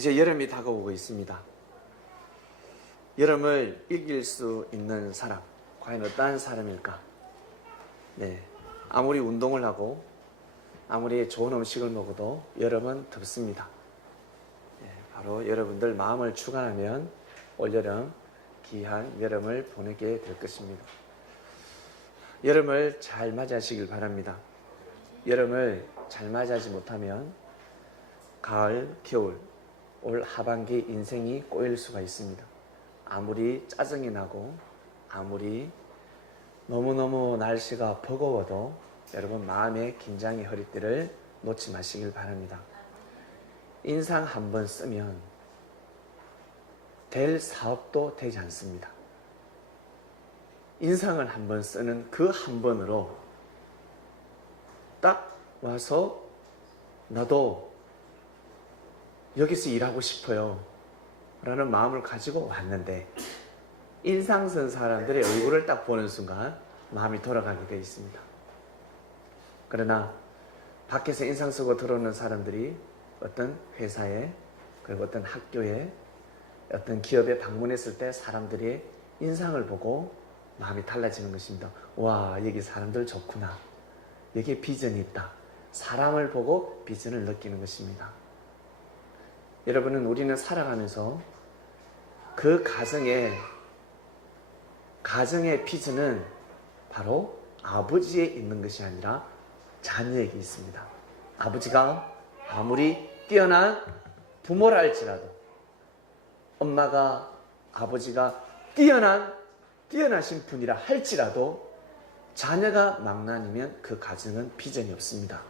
이제 여름이 다가오고 있습니다. 여름을 이길 수 있는 사람, 과연 어떠한 사람일까? 네, 아무리 운동을 하고 아무리 좋은 음식을 먹어도 여름은 덥습니다. 네, 바로 여러분들 마음을 주관하면 올여름 귀한 여름을 보내게 될 것입니다. 여름을 잘 맞이하시길 바랍니다. 여름을 잘 맞이하지 못하면 가을, 겨울, 올 하반기 인생이 꼬일 수가 있습니다. 아무리 짜증이 나고 아무리 너무너무 날씨가 버거워도 여러분 마음의 긴장의 허리띠를 놓지 마시길 바랍니다. 인상 한 번 쓰면 될 사업도 되지 않습니다. 인상을 한 번 쓰는 그 한 번으로 딱 와서 나도 여기서 일하고 싶어요 라는 마음을 가지고 왔는데 인상 쓴 사람들의 얼굴을 딱 보는 순간 마음이 돌아가게 되어 있습니다. 그러나 밖에서 인상 쓰고 들어오는 사람들이 어떤 회사에 그리고 어떤 학교에 어떤 기업에 방문했을 때 사람들의 인상을 보고 마음이 달라지는 것입니다. 와, 여기 사람들 좋구나. 여기에 비전이 있다. 사람을 보고 비전을 느끼는 것입니다. 여러분은 우리는 살아가면서 그 가정의 비전은 바로 아버지에 있는 것이 아니라 자녀에게 있습니다. 아버지가 아무리 뛰어난 부모라 할지라도 엄마가 아버지가 뛰어나신 분이라 할지라도 자녀가 망난이면 그 가정은 비전이 없습니다.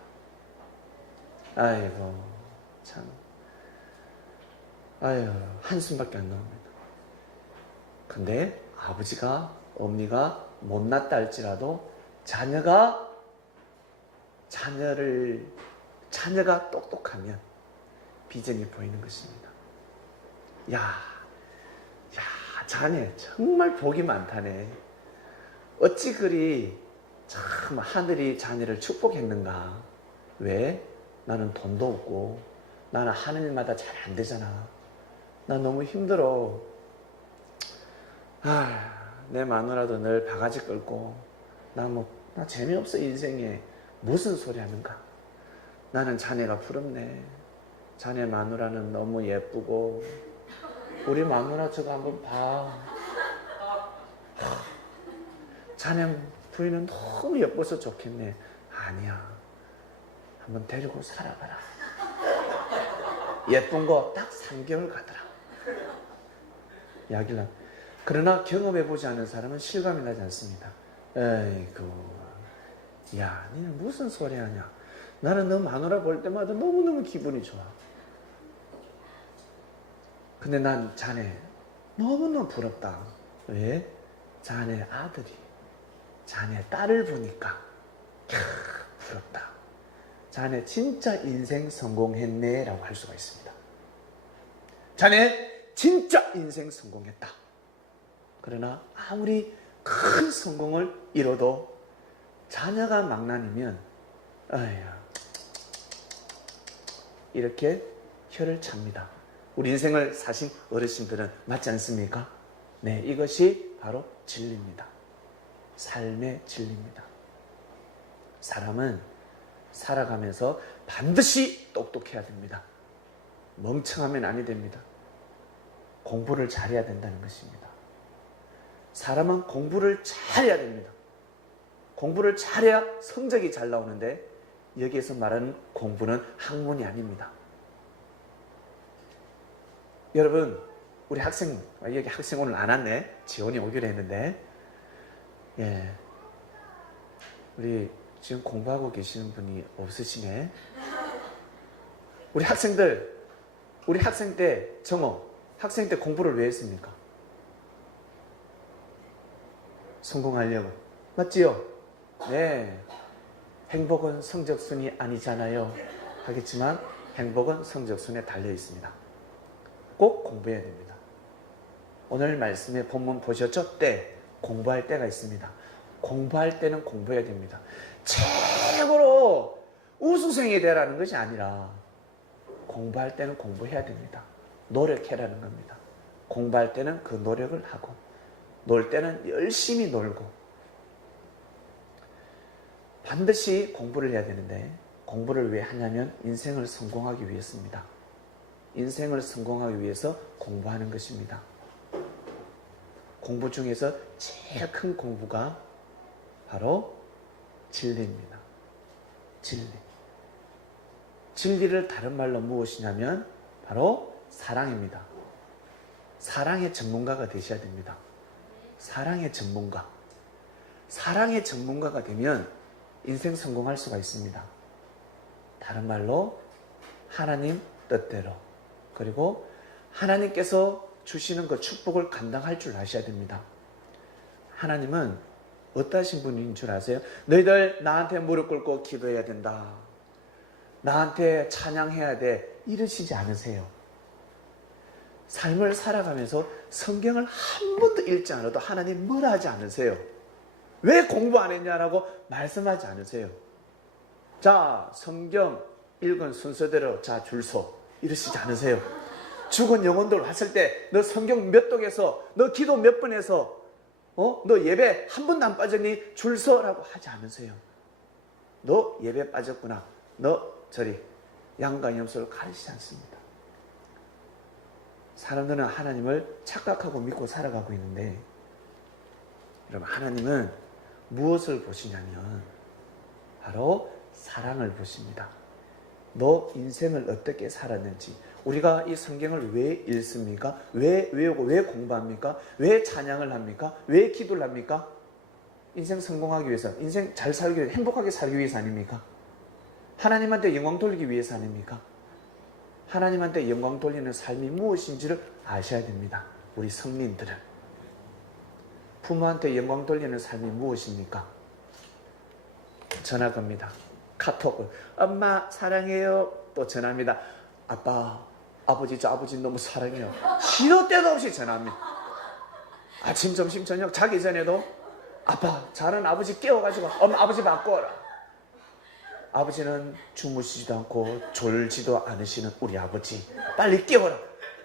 아이고 참 한숨밖에 안 나옵니다. 근데 아버지가 어머니가 못났다 할지라도 자녀가 똑똑하면 비전이 보이는 것입니다. 야, 자네 정말 복이 많다네. 어찌 그리 참 하늘이 자네를 축복했는가. 왜? 나는 돈도 없고 나는 하는 일마다 잘 안 되잖아. 나 너무 힘들어. 내 마누라도 늘 바가지 끌고 나 재미없어 인생에. 무슨 소리 하는가. 나는 자네가 부럽네. 자네 마누라는 너무 예쁘고 우리 마누라 저거 한번 봐. 자네 부인은 너무 예뻐서 좋겠네. 아니야, 한번 데리고 살아봐라. 예쁜 거 딱 3개월 가더라. 야길라. 그러나 경험해보지 않은 사람은 실감이 나지 않습니다. 에이구, 야, 니는 무슨 소리 하냐. 나는 너 마누라 볼 때마다 너무너무 기분이 좋아. 근데 난 자네 너무너무 부럽다. 왜? 자네 아들이 자네 딸을 보니까 부럽다. 자네 진짜 인생 성공했네 라고 할 수가 있습니다. 자네 진짜 인생 성공했다. 그러나 아무리 큰 성공을 이뤄도 자녀가 망난이면 이렇게 혀를 찹니다. 우리 인생을 사신 어르신들은 맞지 않습니까? 네, 이것이 바로 진리입니다. 삶의 진리입니다. 사람은 살아가면서 반드시 똑똑해야 됩니다. 멍청하면 아니 됩니다. 공부를 잘해야 된다는 것입니다. 사람은 공부를 잘해야 됩니다. 공부를 잘해야 성적이 잘 나오는데 여기에서 말하는 공부는 학문이 아닙니다. 여러분, 우리 학생, 여기 학생 오늘 안 왔네. 지원이 오기로 했는데 우리 지금 공부하고 계시는 분이 없으시네. 우리 학생 때 학생 때 공부를 왜 했습니까? 성공하려고. 맞지요? 네. 행복은 성적순이 아니잖아요. 하겠지만 행복은 성적순에 달려 있습니다. 꼭 공부해야 됩니다. 오늘 말씀의 본문 보셨죠? 공부할 때가 있습니다. 공부할 때는 공부해야 됩니다. 최고로 우수생이 되라는 것이 아니라 공부할 때는 공부해야 됩니다. 노력해라는 겁니다. 공부할 때는 그 노력을 하고 놀 때는 열심히 놀고 반드시 공부를 해야 되는데 공부를 왜 하냐면 인생을 성공하기 위해서입니다. 인생을 성공하기 위해서 공부하는 것입니다. 공부 중에서 제일 큰 공부가 바로 진리입니다. 진리. 진리를 다른 말로 무엇이냐면 바로 사랑입니다. 사랑의 전문가가 되셔야 됩니다. 사랑의 전문가. 사랑의 전문가가 되면 인생 성공할 수가 있습니다. 다른 말로 하나님 뜻대로 그리고 하나님께서 주시는 그 축복을 감당할 줄 아셔야 됩니다. 하나님은 어떠신 분인 줄 아세요? 너희들 나한테 무릎 꿇고 기도해야 된다. 나한테 찬양해야 돼. 이러시지 않으세요. 삶을 살아가면서 성경을 한 번도 읽지 않아도 하나님 뭐라 하지 않으세요. 왜 공부 안 했냐라고 말씀하지 않으세요. 자, 성경 읽은 순서대로 자, 줄 서. 이러시지 않으세요. 죽은 영혼들 왔을 때 너 성경 몇 독에서 너 기도 몇 번 해서 너 예배 한 번도 안 빠졌니? 줄 서라고 하지 않으세요. 너 예배 빠졌구나. 너 저리 양과 염소를 가리시지 않습니다. 사람들은 하나님을 착각하고 믿고 살아가고 있는데 여러분 하나님은 무엇을 보시냐면 바로 사랑을 보십니다. 너 인생을 어떻게 살았는지 우리가 이 성경을 왜 읽습니까? 왜 외우고 왜 공부합니까? 왜 찬양을 합니까? 왜 기도를 합니까? 인생 성공하기 위해서 인생 잘 살기 위해서 행복하게 살기 위해서 아닙니까? 하나님한테 영광 돌리기 위해서 아닙니까? 하나님한테 영광 돌리는 삶이 무엇인지를 아셔야 됩니다. 우리 성민들은 부모한테 영광 돌리는 삶이 무엇입니까? 전화 겁니다. 카톡을 엄마 사랑해요. 또 전화합니다. 아빠 아버지 저 아버지 너무 사랑해요. 시도 때도 없이 전화합니다. 아침 점심 저녁 자기 전에도 아빠 자는 아버지 깨워가지고 엄마 아버지 바꿔라. 아버지는 주무시지도 않고 졸지도 않으시는 우리 아버지 빨리 깨워라.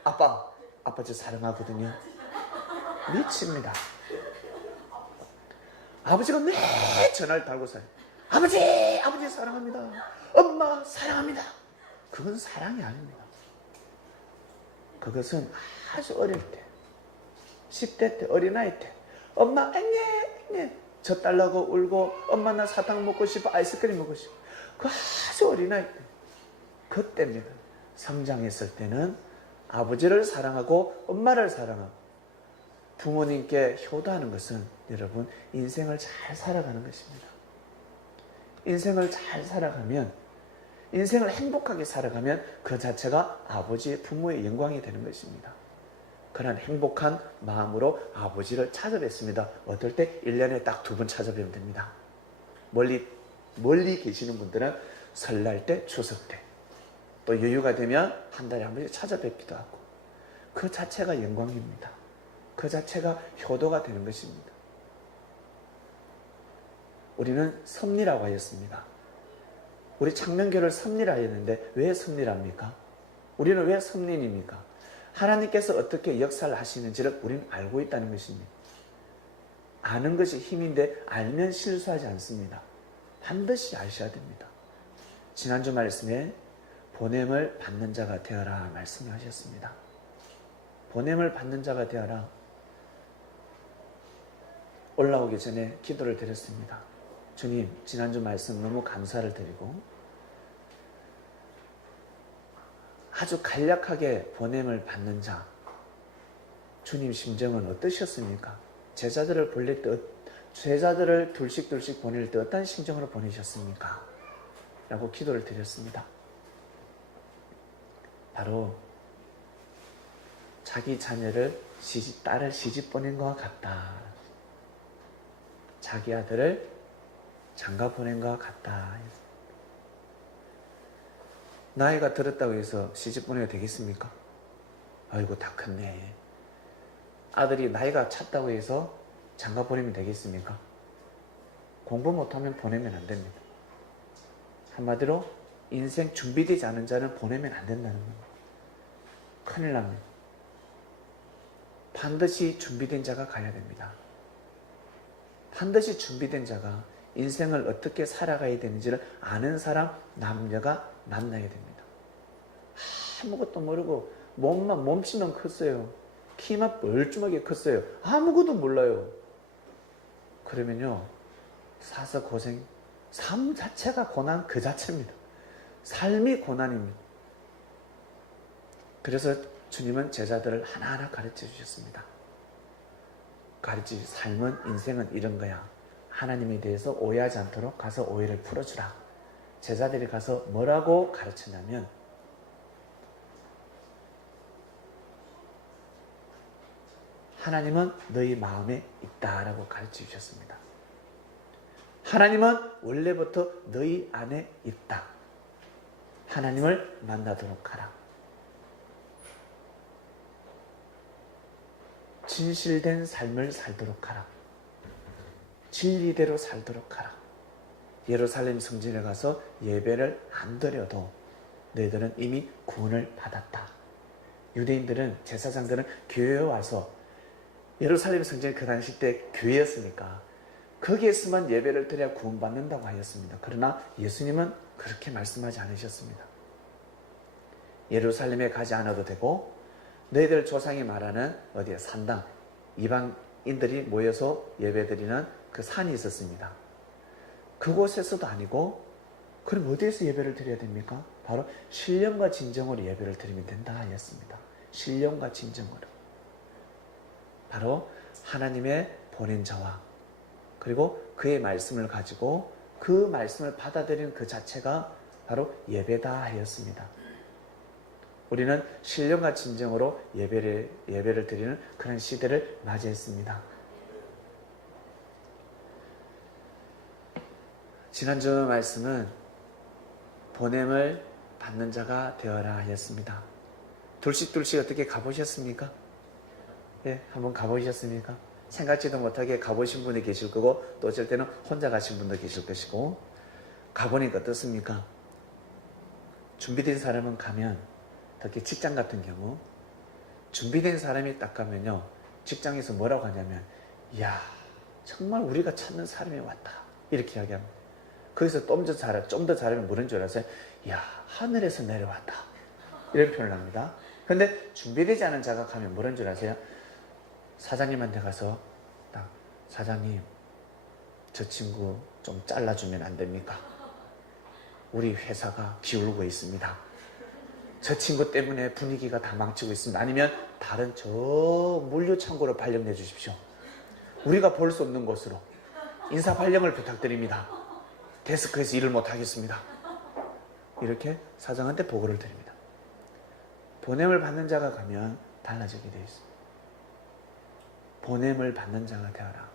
아빠 저 사랑하거든요. 미칩니다. 아버지가 매 전화를 달고 살아요. 아버지 사랑합니다. 엄마 사랑합니다. 그건 사랑이 아닙니다. 그것은 아주 어릴 때 10대 때 어린아이 때 엄마 앵ኘ 저 달라고 울고 엄마 나 사탕 먹고 싶어 아이스크림 먹고 싶어 그 아주 어린아이 때 그때입니다. 성장했을 때는 아버지를 사랑하고 엄마를 사랑하고 부모님께 효도하는 것은 여러분 인생을 잘 살아가는 것입니다. 인생을 잘 살아가면 인생을 행복하게 살아가면 그 자체가 아버지의 부모의 영광이 되는 것입니다. 그런 행복한 마음으로 아버지를 찾아뵙습니다. 어떨 때 1년에 딱 2번 찾아뵈면 됩니다. 멀리 계시는 분들은 설날 때 추석 때 또 여유가 되면 한 달에 한 번씩 찾아뵙기도 하고 그 자체가 영광입니다. 그 자체가 효도가 되는 것입니다. 우리는 섭리라고 하였습니다. 우리 창명교를 섭리라 하였는데 왜 섭리랍니까? 우리는 왜 섭리입니까? 하나님께서 어떻게 역사를 하시는지를 우리는 알고 있다는 것입니다. 아는 것이 힘인데 알면 실수하지 않습니다. 반드시 아셔야 됩니다. 지난주 말씀에 보냄을 받는 자가 되어라 말씀하셨습니다. 보냄을 받는 자가 되어라. 올라오기 전에 기도를 드렸습니다. 주님, 지난주 말씀 너무 감사를 드리고 아주 간략하게 보냄을 받는 자, 주님 심정은 어떠셨습니까? 제자들을 둘씩 보낼 때 어떤 심정으로 보내셨습니까? 라고 기도를 드렸습니다. 바로 자기 자녀를 딸을 시집 보낸 것과 같다. 자기 아들을 장가 보낸 것과 같다. 나이가 들었다고 해서 시집 보내야 되겠습니까? 아이고 다 컸네. 아들이 나이가 찼다고 해서 장가 보내면 되겠습니까? 공부 못하면 보내면 안 됩니다. 한마디로 인생 준비되지 않은 자는 보내면 안 된다는 겁니다. 큰일 납니다. 반드시 준비된 자가 가야 됩니다. 반드시 준비된 자가 인생을 어떻게 살아가야 되는지를 아는 사람, 남녀가 만나야 됩니다. 아무것도 모르고 몸치만 컸어요. 키만 뻘쭘하게 컸어요. 아무것도 몰라요. 그러면요, 사서 고생, 삶 자체가 고난 그 자체입니다. 삶이 고난입니다. 그래서 주님은 제자들을 하나하나 가르쳐 주셨습니다. 삶은, 인생은 이런 거야. 하나님에 대해서 오해하지 않도록 가서 오해를 풀어주라. 제자들이 가서 뭐라고 가르쳤냐면, 하나님은 너희 마음에 있다라고 가르쳐 주셨습니다. 하나님은 원래부터 너희 안에 있다. 하나님을 만나도록 하라. 진실된 삶을 살도록 하라. 진리대로 살도록 하라. 예루살렘 성전에 가서 예배를 안 드려도 너희들은 이미 구원을 받았다. 유대인들은, 제사장들은 교회에 와서, 예루살렘 성전이 그 당시 때 교회였으니까 거기에서만 예배를 드려야 구원받는다고 하였습니다. 그러나 예수님은 그렇게 말씀하지 않으셨습니다. 예루살렘에 가지 않아도 되고, 너희들 조상이 말하는 어디에 산당, 이방인들이 모여서 예배드리는 그 산이 있었습니다. 그곳에서도 아니고, 그럼 어디에서 예배를 드려야 됩니까? 바로 신령과 진정으로 예배를 드리면 된다 하였습니다. 신령과 진정으로. 바로 하나님의 보낸 자와, 그리고 그의 말씀을 가지고 그 말씀을 받아들이는 그 자체가 바로 예배다 하였습니다. 우리는 신령과 진정으로 예배를 드리는 그런 시대를 맞이했습니다. 지난주 말씀은 보냄을 받는 자가 되어라 하였습니다. 둘씩 어떻게 가보셨습니까? 예, 한번 가보셨습니까? 생각지도 못하게 가보신 분이 계실 거고, 또 어쩔 때는 혼자 가신 분도 계실 것이고, 가보니까 어떻습니까? 준비된 사람은 가면, 특히 직장 같은 경우, 준비된 사람이 딱 가면요, 직장에서 뭐라고 하냐면, 이야, 정말 우리가 찾는 사람이 왔다. 이렇게 이야기합니다. 거기서 좀 더 잘하면 뭐라는 줄 아세요? 이야, 하늘에서 내려왔다. 이런 표현을 합니다. 그런데 준비되지 않은 자가 가면 뭐라는 줄 아세요? 사장님한테 가서 딱, 사장님, 저 친구 좀 잘라주면 안 됩니까? 우리 회사가 기울고 있습니다. 저 친구 때문에 분위기가 다 망치고 있습니다. 아니면 다른 저 물류창고로 발령내 주십시오. 우리가 볼 수 없는 곳으로 인사 발령을 부탁드립니다. 데스크에서 일을 못하겠습니다. 이렇게 사장한테 보고를 드립니다. 보냄을 받는 자가 가면 달라지게 되어 있습니다. 보냄을 받는 자가 되어라.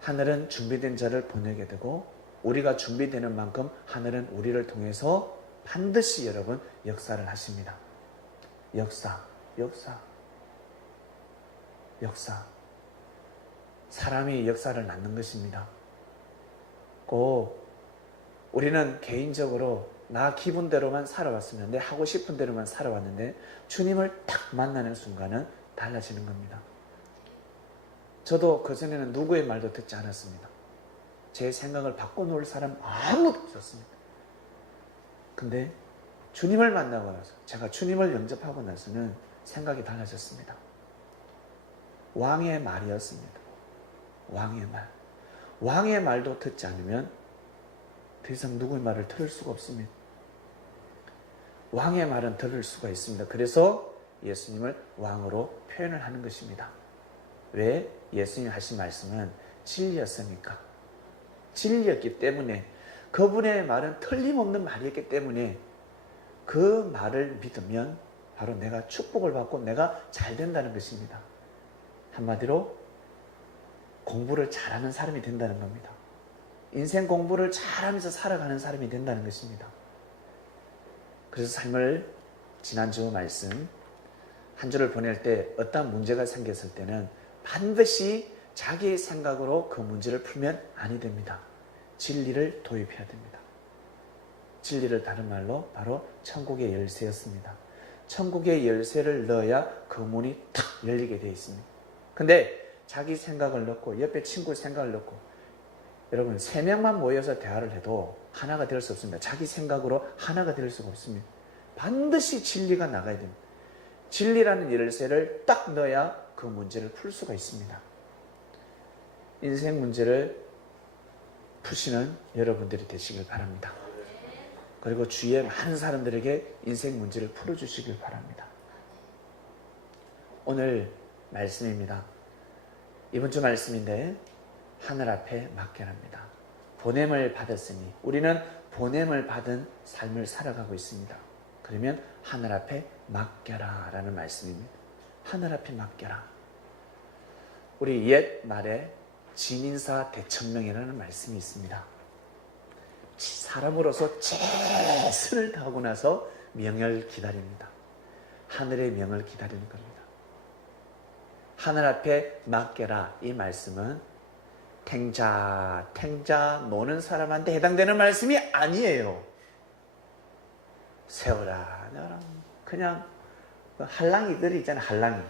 하늘은 준비된 자를 보내게 되고, 우리가 준비되는 만큼 하늘은 우리를 통해서 반드시 여러분 역사를 하십니다. 역사. 사람이 역사를 낳는 것입니다. 꼭 우리는 개인적으로 나 기분대로만 살아왔으면, 내 하고 싶은 대로만 살아왔는데 주님을 딱 만나는 순간은 달라지는 겁니다. 저도 그전에는 누구의 말도 듣지 않았습니다. 제 생각을 바꿔놓을 사람 아무도 없었습니다. 근데 주님을 만나고 나서, 제가 주님을 영접하고 나서는 생각이 달라졌습니다. 왕의 말이었습니다. 왕의 말. 왕의 말도 듣지 않으면 더 이상 누구의 말을 들을 수가 없습니다. 왕의 말은 들을 수가 있습니다. 그래서 예수님을 왕으로 표현을 하는 것입니다. 왜? 예수님이 하신 말씀은 진리였으니까. 진리였기 때문에, 그분의 말은 틀림없는 말이었기 때문에 그 말을 믿으면 바로 내가 축복을 받고 내가 잘 된다는 것입니다. 한마디로 공부를 잘하는 사람이 된다는 겁니다. 인생 공부를 잘하면서 살아가는 사람이 된다는 것입니다. 그래서 삶을, 지난주 말씀, 한 주를 보낼 때 어떤 문제가 생겼을 때는 반드시 자기의 생각으로 그 문제를 풀면 아니 됩니다. 진리를 도입해야 됩니다. 진리를 다른 말로 바로 천국의 열쇠였습니다. 천국의 열쇠를 넣어야 그 문이 탁 열리게 되어 있습니다. 근데 자기 생각을 넣고 옆에 친구 생각을 넣고 여러분 3명만 모여서 대화를 해도 하나가 될 수 없습니다. 자기 생각으로 하나가 될 수가 없습니다. 반드시 진리가 나가야 됩니다. 진리라는 열쇠를 딱 넣어야 그 문제를 풀 수가 있습니다. 인생 문제를 푸시는 여러분들이 되시길 바랍니다. 그리고 주위에 많은 사람들에게 인생 문제를 풀어주시길 바랍니다. 오늘 말씀입니다. 이번 주 말씀인데 하늘 앞에 맡겨랍니다. 보냄을 받았으니 우리는 보냄을 받은 삶을 살아가고 있습니다. 그러면 하늘 앞에 맡겨라 라는 말씀입니다. 하늘 앞에 맡겨라. 우리 옛 말에 진인사 대천명이라는 말씀이 있습니다. 사람으로서 최선을 다하고 나서 명을 기다립니다. 하늘의 명을 기다리는 겁니다. 하늘 앞에 맡겨라 이 말씀은 탱자 노는 사람한테 해당되는 말씀이 아니에요. 세워라 그냥 할랑이들이 있잖아요.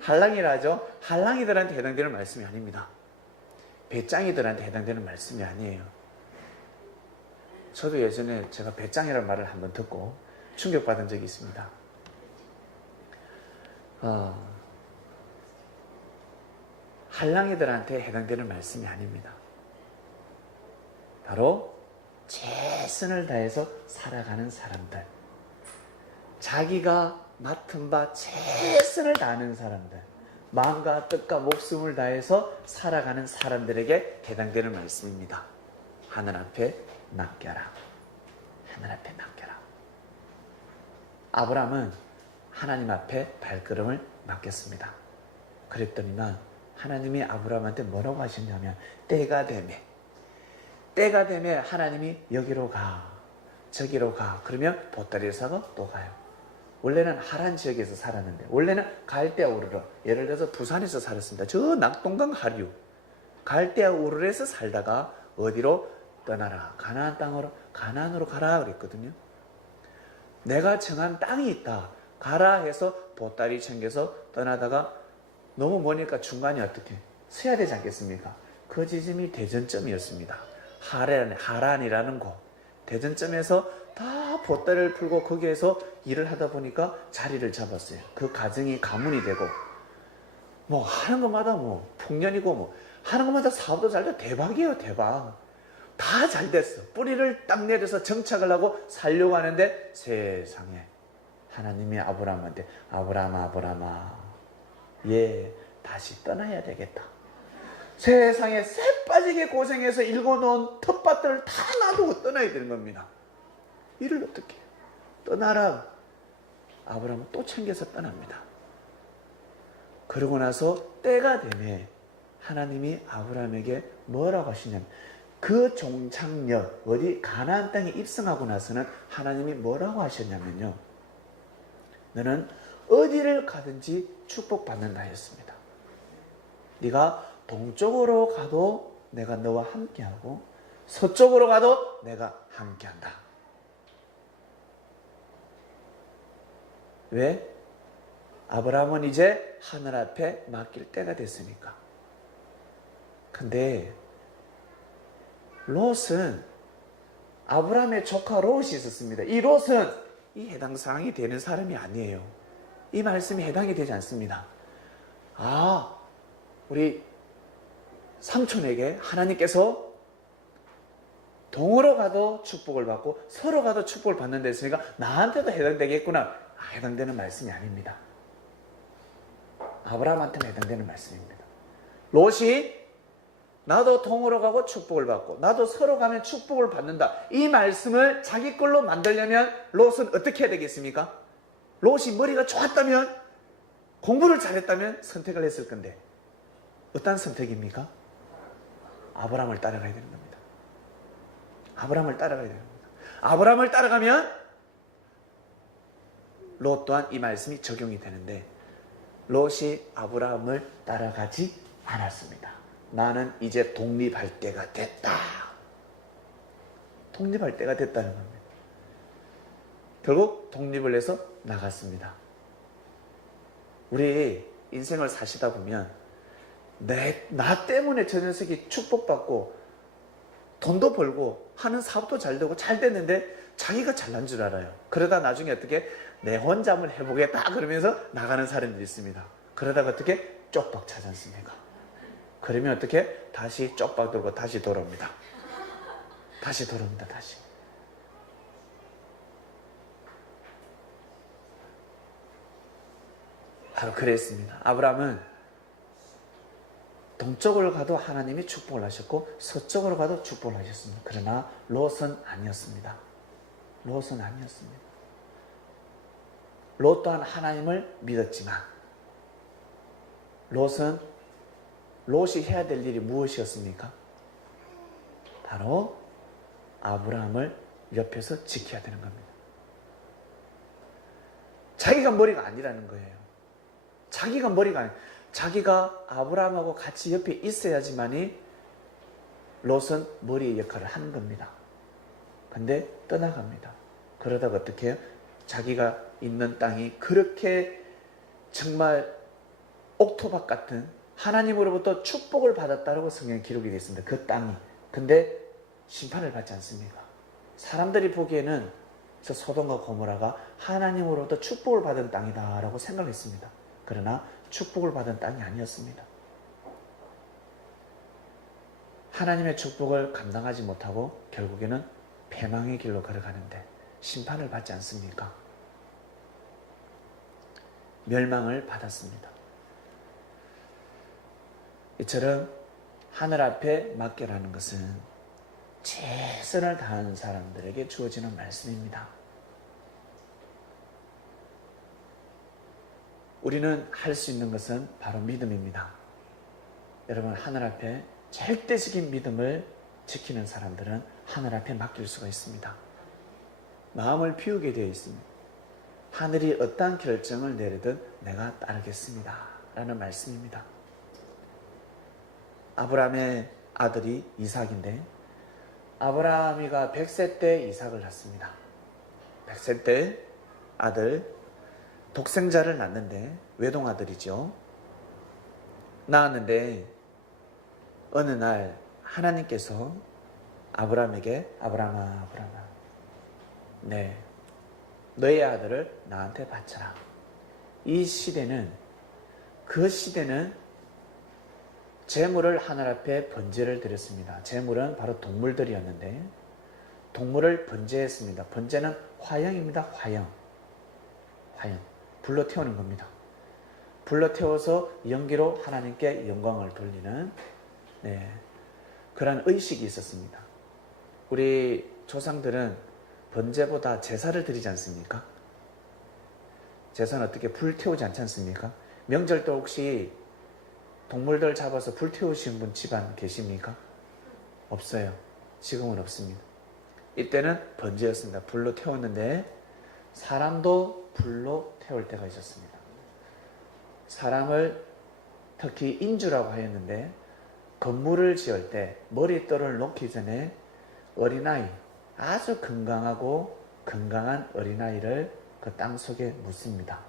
할랑이라 하죠. 할랑이들한테 해당되는 말씀이 아닙니다. 배짱이들한테 해당되는 말씀이 아니에요. 저도 예전에 제가 배짱이라는 말을 한번 듣고 충격받은 적이 있습니다. 할랑이들한테 해당되는 말씀이 아닙니다. 바로 최선을 다해서 살아가는 사람들, 자기가 맡은 바 최선을 다하는 사람들, 마음과 뜻과 목숨을 다해서 살아가는 사람들에게 해당되는 말씀입니다. 하늘 앞에 맡겨라. 하늘 앞에 맡겨라. 아브라함은 하나님 앞에 발걸음을 맡겼습니다. 그랬더니만 하나님이 아브라함한테 뭐라고 하셨냐면 때가 되매 하나님이 여기로 가 저기로 가 그러면 보따리를 사고 또 가요. 원래는 하란 지역에서 살았는데 원래는 갈대아 우르르, 예를 들어서 부산에서 살았습니다. 저 낙동강 하류 갈대아 우르르에서 살다가 어디로 떠나라, 가나안 땅으로, 가나안으로 가라 그랬거든요. 내가 정한 땅이 있다 가라 해서 보따리 챙겨서 떠나다가 너무 머니까 중간이 어떻게 서야 되지 않겠습니까? 그 지점이 대전점이었습니다. 하란이라는 곳, 대전점에서 다 보따리를 풀고 거기에서 일을 하다 보니까 자리를 잡았어요. 그 가정이 가문이 되고 뭐 하는 것마다 뭐 풍년이고 뭐 하는 것마다 사업도 잘 돼. 대박이에요. 대박. 다 잘 됐어. 뿌리를 딱 내려서 정착을 하고 살려고 하는데 세상에 하나님이 아브라함한테 아브라함아 예 다시 떠나야 되겠다. 세상에 새 빠지게 고생해서 일궈놓은 텃밭들을 다 놔두고 떠나야 되는 겁니다. 이를 어떻게 해요? 떠나라. 아브라함은 또 챙겨서 떠납니다. 그러고 나서 때가 되네 하나님이 아브라함에게 뭐라고 하시냐면 그 종착역 어디 가나안 땅에 입성하고 나서는 하나님이 뭐라고 하셨냐면요, 너는 어디를 가든지 축복받는다 했습니다. 네가 동쪽으로 가도 내가 너와 함께하고 서쪽으로 가도 내가 함께한다. 왜? 아브라함은 이제 하늘 앞에 맡길 때가 됐으니까. 근데 롯은 아브라함의 조카 롯이 있었습니다. 이 롯은 이 해당 사항이 되는 사람이 아니에요. 이 말씀이 해당이 되지 않습니다. 우리 삼촌에게 하나님께서 동으로 가도 축복을 받고 서로 가도 축복을 받는다 했으니까 나한테도 해당되겠구나. 해당되는 말씀이 아닙니다. 아브라함한테는 해당되는 말씀입니다. 롯이 나도 동으로 가고 축복을 받고 나도 서로 가면 축복을 받는다. 이 말씀을 자기 걸로 만들려면 롯은 어떻게 해야 되겠습니까? 롯이 머리가 좋았다면, 공부를 잘했다면 선택을 했을 건데 어떤 선택입니까? 아브라함을 따라가야 되는 겁니다. 아브라함을 따라가야 되는 겁니다. 아브라함을 따라가면 롯 또한 이 말씀이 적용이 되는데 롯이 아브라함을 따라가지 않았습니다. 나는 이제 독립할 때가 됐다. 독립할 때가 됐다는 겁니다. 결국 독립을 해서 나갔습니다. 우리 인생을 사시다 보면 나 때문에 저 녀석이 축복받고 돈도 벌고 하는 사업도 잘 되고 잘 됐는데 자기가 잘난 줄 알아요. 그러다 나중에 어떻게 내 혼자 한번 해보겠다 그러면서 나가는 사람들이 있습니다. 그러다가 어떻게 쪽박 차지 않습니까? 그러면 어떻게 다시 쪽박 들고 다시 돌아옵니다. 다시 돌아옵니다. 다시. 바로 그랬습니다. 아브라함은 동쪽으로 가도 하나님이 축복을 하셨고 서쪽으로 가도 축복을 하셨습니다. 그러나 롯은 아니었습니다. 롯은 아니었습니다. 롯 또한 하나님을 믿었지만 롯이 해야 될 일이 무엇이었습니까? 바로 아브라함을 옆에서 지켜야 되는 겁니다. 자기가 머리가 아니라는 거예요. 자기가 아브라함하고 같이 옆에 있어야지만이 롯은 머리의 역할을 하는 겁니다. 근데 떠나갑니다. 그러다가 어떻게 해요? 자기가 있는 땅이 그렇게 정말 옥토박 같은 하나님으로부터 축복을 받았다고 성경에 기록이 되어 있습니다. 그 땅이. 근데 심판을 받지 않습니까? 사람들이 보기에는 저 소돔과 고모라가 하나님으로부터 축복을 받은 땅이다라고 생각했습니다. 그러나 축복을 받은 땅이 아니었습니다. 하나님의 축복을 감당하지 못하고 결국에는 패망의 길로 걸어가는데 심판을 받지 않습니까? 멸망을 받았습니다. 이처럼 하늘 앞에 맡겨라는 것은 최선을 다하는 사람들에게 주어지는 말씀입니다. 우리는 할 수 있는 것은 바로 믿음입니다. 여러분, 하늘 앞에 절대적인 믿음을 지키는 사람들은 하늘 앞에 맡길 수가 있습니다. 마음을 비우게 되어 있습니다. 하늘이 어떠한 결정을 내리든 내가 따르겠습니다 라는 말씀입니다. 아브라함의 아들이 이삭인데 아브라함이가 100세 때 이삭을 낳습니다. 100세 때 아들 독생자를 낳는데 외동아들이죠. 낳았는데 어느 날 하나님께서 아브라함에게 아브라함아 네, 너의 아들을 나한테 바쳐라. 이 시대는 그 시대는 제물을 하늘 앞에 번제를 드렸습니다. 제물은 바로 동물들이었는데 동물을 번제했습니다. 번제는 화형입니다. 화형. 불로 태우는 겁니다. 불로 태워서 연기로 하나님께 영광을 돌리는 그런 의식이 있었습니다. 우리 조상들은 번제보다 제사를 드리지 않습니까? 제사는 어떻게 불 태우지 않지 않습니까? 명절 때 혹시 동물들 잡아서 불 태우신 분 집안 계십니까? 없어요. 지금은 없습니다. 이때는 번제였습니다. 불로 태웠는데 사람도 불로 태울 때가 있었습니다. 사람을 특히 인주라고 하였는데 건물을 지을 때 머릿돌을 놓기 전에 어린아이, 아주 건강한 어린아이를 그 땅속에 묻습니다.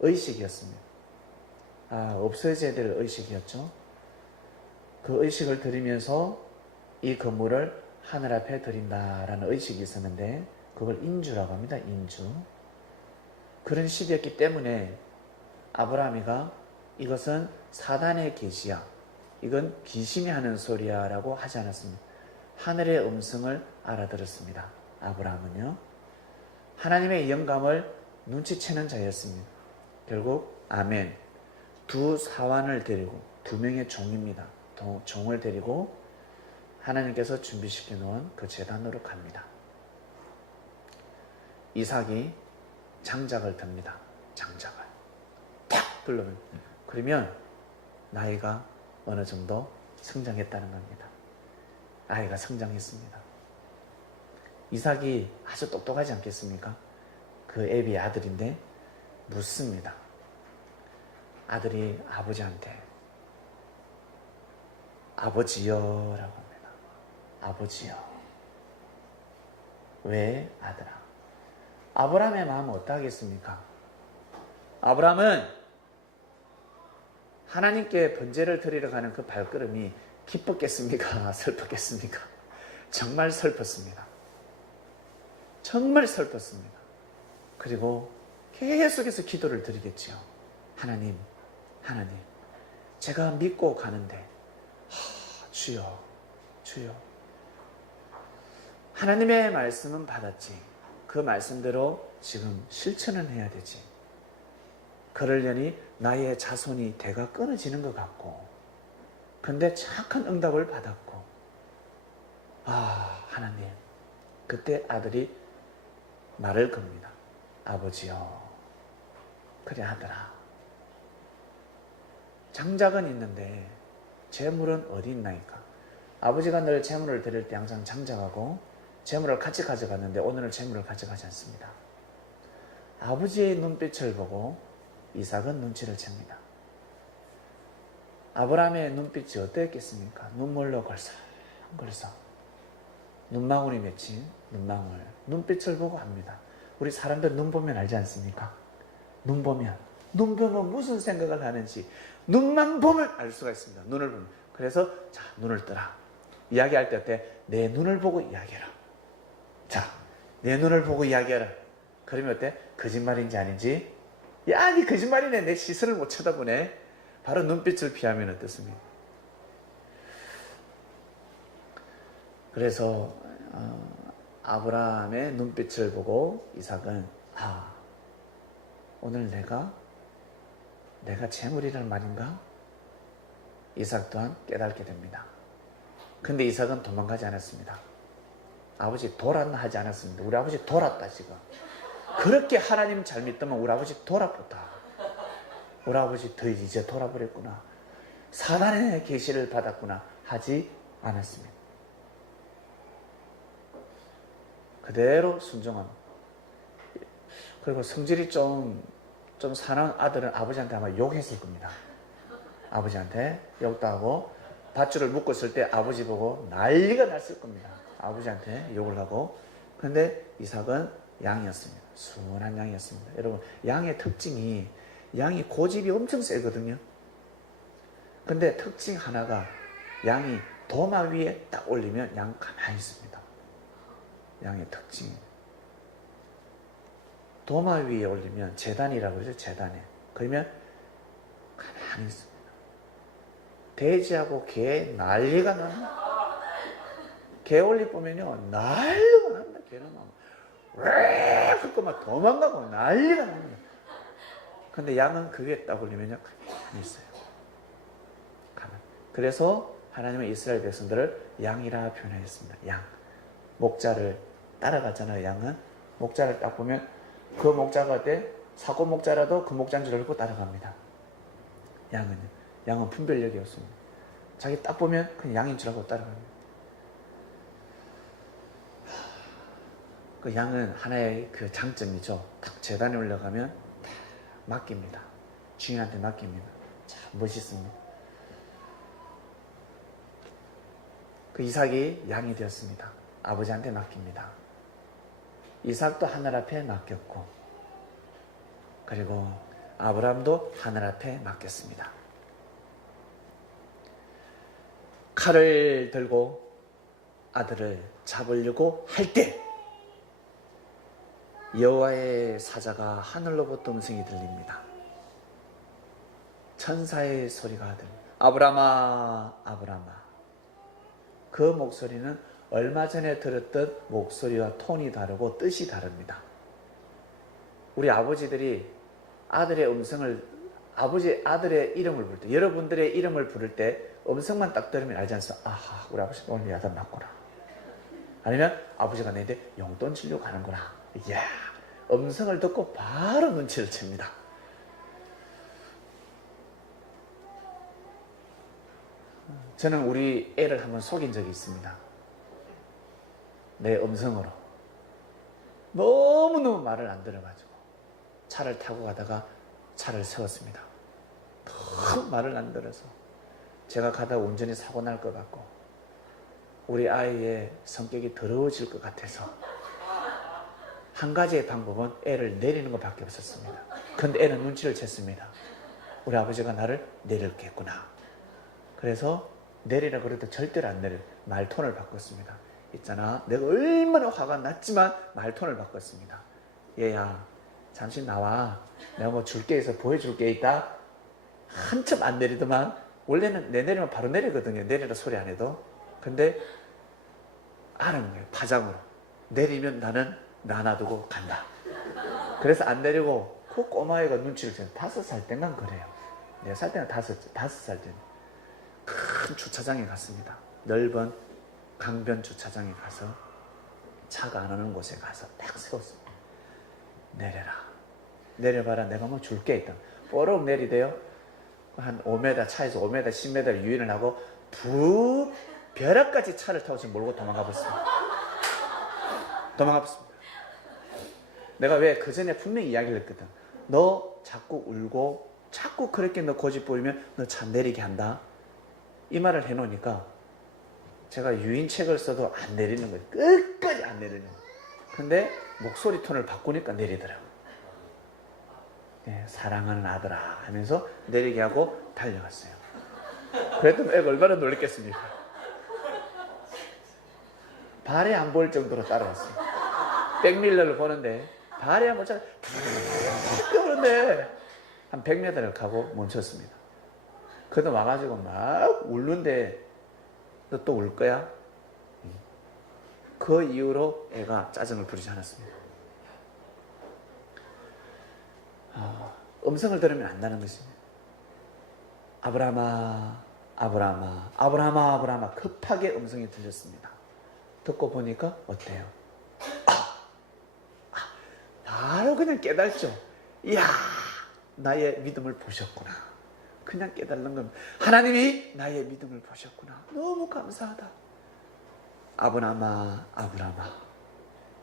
의식이었습니다. 없어져야 될 의식이었죠. 그 의식을 드리면서 이 건물을 하늘 앞에 드린다라는 의식이 있었는데 그걸 인주라고 합니다. 인주. 그런 시대였기 때문에 아브라함이가 이것은 사단의 계시야, 이건 귀신이 하는 소리야 라고 하지 않았습니다. 하늘의 음성을 알아들었습니다. 아브라함은요, 하나님의 영감을 눈치채는 자였습니다. 결국 아멘, 두 사환을 데리고, 두 명의 종입니다. 종을 데리고 하나님께서 준비시켜 놓은 그 제단으로 갑니다. 이삭이 장작을 듭니다. 장작을 탁 둘러면, 그러면 나이가 어느 정도 성장했다는 겁니다. 아이가 성장했습니다. 이삭이 아주 똑똑하지 않겠습니까? 그 애비 아들인데 묻습니다. 아들이 아버지한테 아버지요 라고 합니다. 아버지요. 왜 아들아? 아브라함의 마음은 어떠하겠습니까? 아브라함은 하나님께 번제를 드리러 가는 그 발걸음이 기뻤겠습니까? 슬펐겠습니까? 정말 슬펐습니다. 정말 슬펐습니다. 그리고 계속해서 기도를 드리겠지요. 하나님, 제가 믿고 가는데 주여, 주여. 하나님의 말씀은 받았지. 그 말씀대로 지금 실천은 해야 되지. 그러려니 나의 자손이 대가 끊어지는 것 같고, 근데 착한 응답을 받았고, 하나님. 그때 아들이 말을 겁니다. 아버지요. 그래 아들아. 장작은 있는데 재물은 어디 있나이까? 아버지가 늘 재물을 드릴 때 항상 장작하고 재물을 같이 가져갔는데 오늘은 재물을 가져가지 않습니다. 아버지의 눈빛을 보고 이삭은 눈치를 챕니다. 아브라함의 눈빛이 어땠겠습니까? 눈물로 걸썩걸썩 눈망울이 맺힌 눈망울, 눈빛을 보고 합니다. 우리 사람들 눈 보면 알지 않습니까? 눈 보면 무슨 생각을 하는지 눈만 보면 알 수가 있습니다. 눈을 보면. 그래서 자, 눈을 뜨라. 이야기할 때 어때? 내 눈을 보고 이야기해라. 자, 내 눈을 보고 이야기해라. 그러면 어때? 거짓말인지 아닌지? 야, 니 거짓말이네. 내 시선을 못 쳐다보네. 바로 눈빛을 피하면 어떻습니까? 그래서 아브라함의 눈빛을 보고 이삭은 오늘 내가 재물이라는 말인가? 이삭 또한 깨닫게 됩니다. 근데 이삭은 도망가지 않았습니다. 아버지 돌았나 하지 않았습니다. 우리 아버지 돌았다 지금. 그렇게 하나님 잘 믿더만 우리 아버지 돌아보다. 우리 아버지 더 이제 돌아버렸구나. 사단의 계시를 받았구나 하지 않았습니다. 그대로 순종합니다. 그리고 성질이 좀 사나운 아들은 아버지한테 아마 욕했을 겁니다. 아버지한테 욕도 하고 밧줄을 묶고 있을 때 아버지 보고 난리가 났을 겁니다. 아버지한테 욕을 하고. 근데 이삭은 양이었습니다. 순한 양이었습니다. 여러분, 양의 특징이 양이 고집이 엄청 세거든요. 근데 특징 하나가 양이 도마 위에 딱 올리면 양 가만히 있습니다. 양의 특징이 도마 위에 올리면 제단이라고 그러죠. 제단에. 그러면 가만히 있습니다. 돼지하고 개 난리가 납니다. 개 올리 보면요 난리가 납니다. 개는 왜 그거 막 도망가고 난리가 납니다. 근데 양은 그 위에 딱 올리면요 가만히 있어요. 가만히. 그래서 하나님은 이스라엘 백성들을 양이라 표현했습니다. 양. 목자를 따라가잖아요. 양은 목자를 딱 보면 그 목자가 어때? 사고 목자라도 그 목자인 줄 알고 따라갑니다. 양은 분별력이 없습니다. 자기 딱 보면 그냥 양인 줄 알고 따라갑니다. 그 양은 하나의 그 장점이죠. 딱 제단에 올라가면 딱 맡깁니다. 주인한테 맡깁니다. 참 멋있습니다. 그 이삭이 양이 되었습니다. 아버지한테 맡깁니다. 이삭도 하늘 앞에 맡겼고, 그리고 아브라함도 하늘 앞에 맡겼습니다. 칼을 들고 아들을 잡으려고 할 때 여호와의 사자가 하늘로부터 음성이 들립니다. 천사의 소리가 들립니다. 아브라함아, 아브라함아. 그 목소리는 얼마 전에 들었던 목소리와 톤이 다르고 뜻이 다릅니다. 우리 아버지들이 아들의 이름을 부를 때, 여러분들의 이름을 부를 때 음성만 딱 들으면 알지 않습니까? 아하, 우리 아버지 오늘 야단 났구나. 아니면 아버지가 내한테 용돈 주려고 하는구나. 이야, 음성을 듣고 바로 눈치를 챕니다. 저는 우리 애를 한번 속인 적이 있습니다. 내 음성으로. 너무너무 말을 안 들어가지고 차를 타고 가다가 차를 세웠습니다. 너무 말을 안 들어서 제가 가다가 운전이 사고 날 것 같고 우리 아이의 성격이 더러워질 것 같아서 한 가지의 방법은 애를 내리는 것밖에 없었습니다. 근데 애는 눈치를 챘습니다. 우리 아버지가 나를 내렸겠구나. 그래서 내리라 그래도 절대로 안 내려. 말톤을 바꿨습니다. 있잖아, 내가 얼마나 화가 났지만 말톤을 바꿨습니다. 얘야, 잠시 나와. 내가 뭐 줄 게 있어, 보여줄 게 있다. 한참 안 내리더만, 원래는 내 내리면 바로 내리거든요. 내리라 소리 안 해도. 근데 아는 거예요. 파장으로. 내리면 나는 놔두고 간다. 그래서 안 내리고 그 꼬마애가 눈치를 채요. 5살 땐간 그래요. 4살 때는 5살 때는 큰 주차장에 갔습니다. 넓은 강변 주차장에 가서 차가 안 오는 곳에 가서 딱 세웠습니다. 내려라. 내려봐라. 내가 뭐 줄 게 있다. 뽀록 내리대요. 한 5m, 차에서 5m, 10m 유인을 하고 벼락까지 차를 타고 지금 몰고 도망가 봤습니다. 내가 왜 그 전에 분명히 이야기를 했거든. 너 자꾸 울고 자꾸 그렇게 너 고집 부리면 너 차 내리게 한다. 이 말을 해놓으니까 제가 유인책을 써도 안 내리는 거예요. 끝까지 안 내리는 거예요. 근데 목소리 톤을 바꾸니까 내리더라고요. 네, 사랑하는 아들아 하면서 내리게 하고 달려갔어요. 그랬더니 애가 얼마나 놀랬겠습니까? 발이 안 보일 정도로 따라왔어요. 백밀러를 보는데 발이 안 보일 정도로 그런데 한 100m를 가고 멈췄습니다. 그래도 와가지고 막 울는데 너 또 울 거야? 그 이후로 애가 짜증을 부리지 않았습니다. 음성을 들으면 안다는 것입니다. 아브라함아, 아브라함아, 아브라함아, 아브라함아. 급하게 음성이 들렸습니다. 듣고 보니까 어때요? 바로 그냥 깨달죠. 이야, 나의 믿음을 보셨구나. 그냥 깨달는 겁니다. 하나님이 나의 믿음을 보셨구나. 너무 감사하다. 아브라함아, 아브라함아,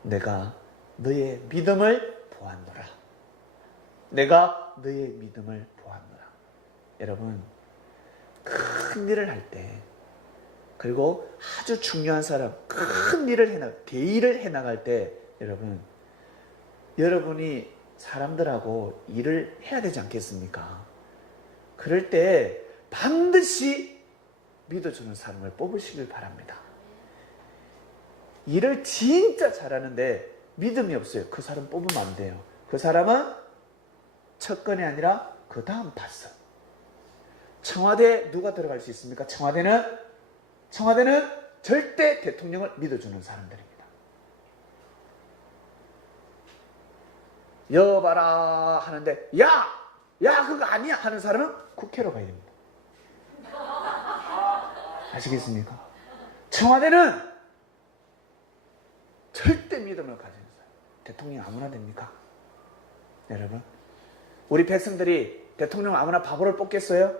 내가 너의 믿음을 보았노라. 내가 너의 믿음을 보았노라. 여러분, 큰 일을 할 때, 그리고 아주 중요한 사람, 큰 일을 대일을 해나갈 때, 여러분이 사람들하고 일을 해야 되지 않겠습니까? 그럴 때 반드시 믿어주는 사람을 뽑으시길 바랍니다. 일을 진짜 잘하는데 믿음이 없어요. 그 사람 뽑으면 안 돼요. 그 사람은 첫 건이 아니라 그 다음 파스. 청와대 누가 들어갈 수 있습니까? 청와대는 절대 대통령을 믿어주는 사람들입니다. 여봐라 하는데 야 그거 아니야 하는 사람은 국회로 가야 됩니다. 아시겠습니까? 청와대는 절대 믿음을 가지는 사람. 대통령 아무나 됩니까? 여러분, 우리 백성들이 대통령 아무나 바보를 뽑겠어요?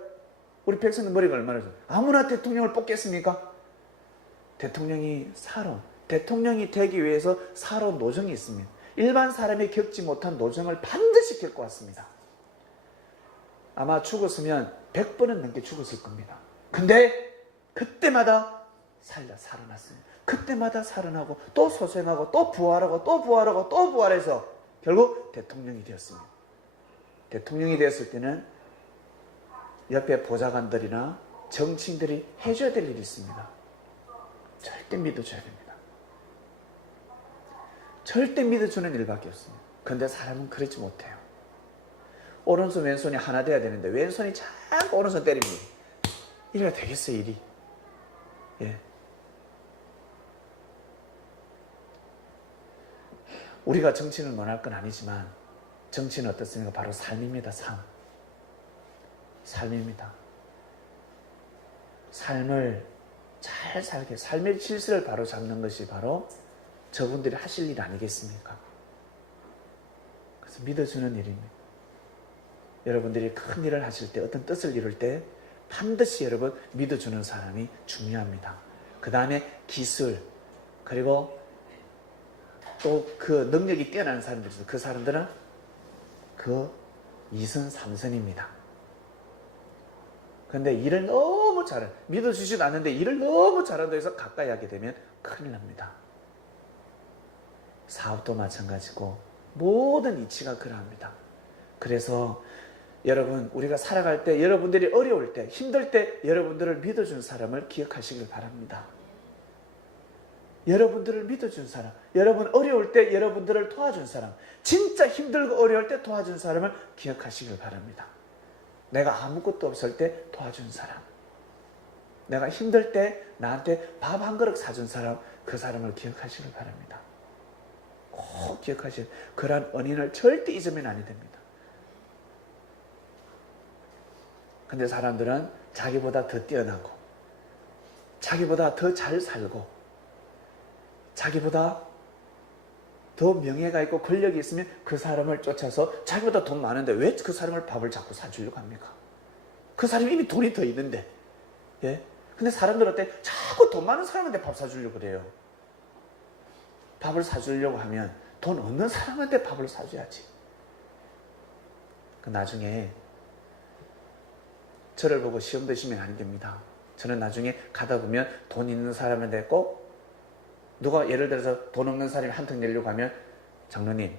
우리 백성들 머리가 얼마나 좋아요. 아무나 대통령을 뽑겠습니까? 대통령이 되기 위해서 살아온 노정이 있습니다. 일반 사람이 겪지 못한 노정을 반드시 겪고 왔습니다. 아마 죽었으면 100번은 넘게 죽었을 겁니다. 근데 그때마다 살아났습니다. 그때마다 살아나고 또 소생하고 또 부활하고 또 부활하고 또 부활해서 결국 대통령이 되었습니다. 대통령이 되었을 때는 옆에 보좌관들이나 정치인들이 해줘야 될 일이 있습니다. 절대 믿어줘야 됩니다. 절대 믿어주는 일밖에 없습니다. 그런데 사람은 그렇지 못해요. 오른손 왼손이 하나 돼야 되는데 왼손이 자꾸 오른손 때립니다. 이래야 되겠어요, 일이. 예. 우리가 정치는 원할 건 아니지만 정치는 어떻습니까? 바로 삶입니다. 삶입니다. 삶을 잘 살게, 삶의 질서를 바로 잡는 것이 바로 저분들이 하실 일 아니겠습니까? 그래서 믿어주는 일입니다. 여러분들이 큰 일을 하실 때, 어떤 뜻을 이룰 때 반드시 여러분 믿어주는 사람이 중요합니다. 그 다음에 기술, 그리고 또 그 능력이 뛰어난 사람들이 있어요. 그 사람들은 그 2선, 3선입니다. 그런데 일을 너무 잘해, 믿어주지도 않는데 일을 너무 잘한다 해서 가까이 하게 되면 큰일 납니다. 사업도 마찬가지고 모든 이치가 그러합니다. 그래서 여러분, 우리가 살아갈 때, 여러분들이 어려울 때, 힘들 때 여러분들을 믿어준 사람을 기억하시길 바랍니다. 여러분들을 믿어준 사람, 여러분 어려울 때 여러분들을 도와준 사람, 진짜 힘들고 어려울 때 도와준 사람을 기억하시길 바랍니다. 내가 아무것도 없을 때 도와준 사람, 내가 힘들 때 나한테 밥 한 그릇 사준 사람, 그 사람을 기억하시길 바랍니다. 꼭 기억하시길. 그러한 은인을 절대 잊으면 안 됩니다. 근데 사람들은 자기보다 더 뛰어나고, 자기보다 더 잘 살고, 자기보다 더 명예가 있고 권력이 있으면 그 사람을 쫓아서, 자기보다 돈 많은데 왜 그 사람을 밥을 자꾸 사주려고 합니까? 그 사람이 이미 돈이 더 있는데. 예? 근데 사람들 어때? 자꾸 돈 많은 사람한테 밥 사주려고 그래요. 밥을 사주려고 하면 돈 없는 사람한테 밥을 사줘야지. 나중에 저를 보고 시험 드시면 안 됩니다. 저는 나중에 가다 보면 돈 있는 사람한테 꼭, 누가 예를 들어서 돈 없는 사람이 한턱 내려고 하면, 장로님,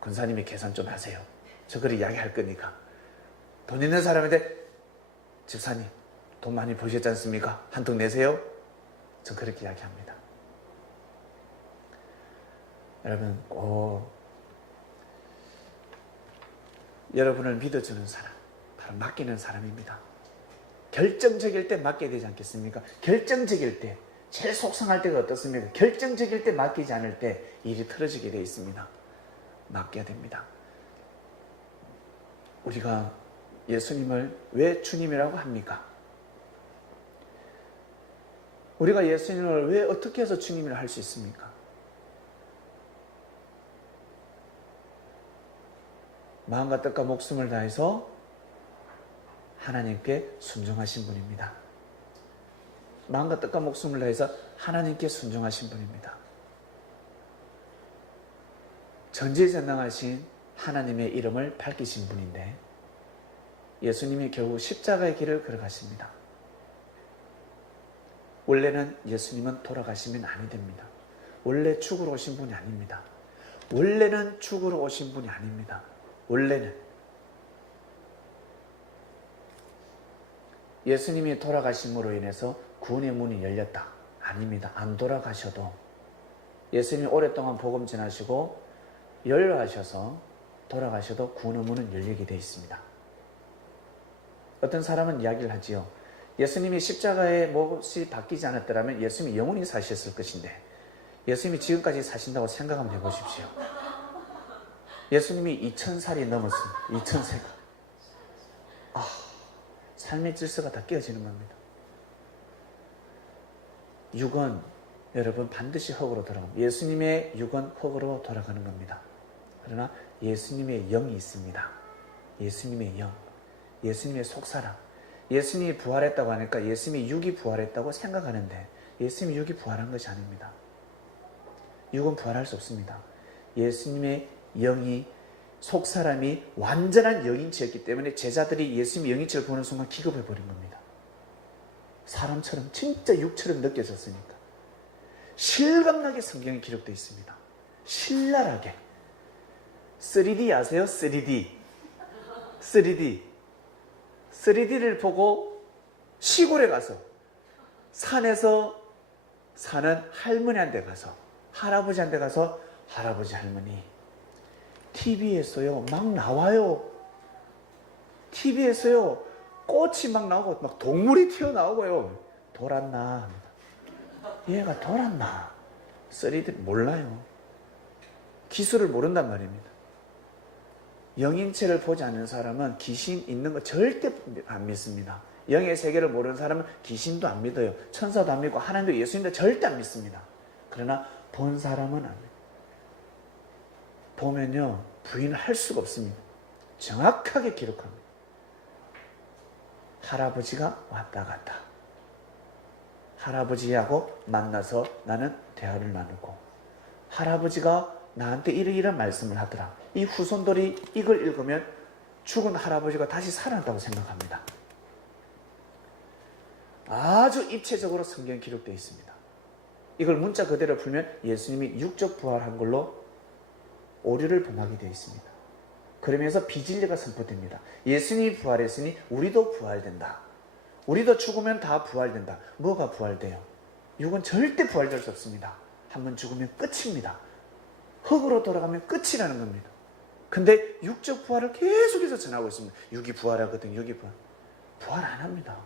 권사님이 계산 좀 하세요. 저 그렇게 이야기할 거니까. 돈 있는 사람한테, 집사님, 돈 많이 버셨지 않습니까? 한턱 내세요. 저 그렇게 이야기합니다. 여러분, 꼭 여러분을 믿어주는 사람, 바로 맡기는 사람입니다. 결정적일 때 맡겨야 되지 않겠습니까? 결정적일 때, 제일 속상할 때가 어떻습니까? 결정적일 때 맡기지 않을 때 일이 틀어지게 되어 있습니다. 맡겨야 됩니다. 우리가 예수님을 왜 주님이라고 합니까? 우리가 예수님을 왜 어떻게 해서 주님이라 할 수 있습니까? 마음과 뜻과 목숨을 다해서 하나님께 순종하신 분입니다. 마음과 뜻과 목숨을 다해서 하나님께 순종하신 분입니다. 전지전능하신 하나님의 이름을 밝히신 분인데, 예수님이 결국 십자가의 길을 걸어가십니다. 원래는 예수님은 돌아가시면 아니 됩니다. 원래 죽으러 오신 분이 아닙니다. 원래는 죽으러 오신 분이 아닙니다. 원래는 예수님이 돌아가심으로 인해서 구원의 문이 열렸다. 아닙니다. 안 돌아가셔도, 예수님이 오랫동안 복음 전하시고 연로하셔서 돌아가셔도 구원의 문은 열리게 되어 있습니다. 어떤 사람은 이야기를 하지요. 예수님이 십자가의 못이 바뀌지 않았더라면 예수님이 영원히 사셨을 것인데, 예수님이 지금까지 사신다고 생각 한번 해보십시오. 예수님이 2000살이 넘었습니다. 2000세가. 삶의 질서가 다 깨어지는 겁니다. 육은 여러분 반드시 흙으로 돌아갑니다. 예수님의 육은 흙으로 돌아가는 겁니다. 그러나 예수님의 영이 있습니다. 예수님의 영, 예수님의 속사람. 예수님이 부활했다고 하니까 예수님이 육이 부활했다고 생각하는데, 예수님이 육이 부활한 것이 아닙니다. 육은 부활할 수 없습니다. 예수님의 영이, 속사람이 완전한 영인체였기 때문에 제자들이 예수님의 영인체를 보는 순간 기겁해버린 겁니다. 사람처럼, 진짜 육처럼 느껴졌으니까. 실감나게 성경에 기록되어 있습니다. 신랄하게. 3D 아세요? 3D. 3D를 보고 시골에 가서, 산에서 사는 할머니한테 가서, 할아버지한테 가서, 할아버지, 할머니, TV에서요 막 나와요. TV에서요 꽃이 막 나오고 막 동물이 튀어나오고요. 돌았나? 얘가 돌았나? 3D 몰라요. 기술을 모른단 말입니다. 영인체를 보지 않는 사람은 귀신 있는 거 절대 안 믿습니다. 영의 세계를 모르는 사람은 귀신도 안 믿어요. 천사도 안 믿고 하나님도 예수님도 절대 안 믿습니다. 그러나 본 사람은 안 믿어요. 보면요 부인할 수가 없습니다. 정확하게 기록합니다. 할아버지가 왔다 갔다. 할아버지하고 만나서 나는 대화를 나누고, 할아버지가 나한테 이런 말씀을 하더라. 이 후손들이 이걸 읽으면 죽은 할아버지가 다시 살아났다고 생각합니다. 아주 입체적으로 성경에 기록되어 있습니다. 이걸 문자 그대로 풀면 예수님이 육적 부활한 걸로 오류를 범하게 되어 있습니다. 그러면서 비진리가 선포됩니다. 예수님이 부활했으니 우리도 부활된다. 우리도 죽으면 다 부활된다. 뭐가 부활돼요? 육은 절대 부활될 수 없습니다. 한번 죽으면 끝입니다. 흙으로 돌아가면 끝이라는 겁니다. 근데 육적 부활을 계속해서 전하고 있습니다. 육이 부활하거든, 육이 부활 안 합니다.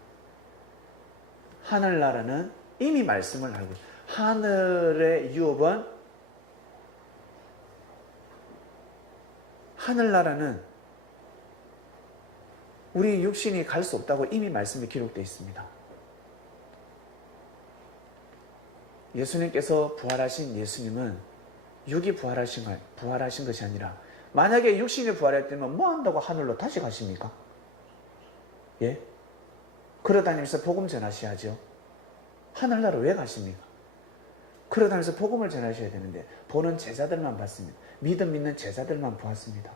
하늘나라는 이미 말씀을 하고 하늘의 유업은 하늘나라는 우리 육신이 갈 수 없다고 이미 말씀이 기록되어 있습니다. 예수님께서 부활하신 예수님은 육이 부활하신 것이 아니라 만약에 육신이 부활했다면 뭐 한다고 하늘로 다시 가십니까? 예? 걸어다니면서 복음 전하셔야죠. 하늘나라 왜 가십니까? 걸어다니면서 복음을 전하셔야 되는데 보는 제자들만 봤습니다. 믿음 있는 제자들만 보았습니다.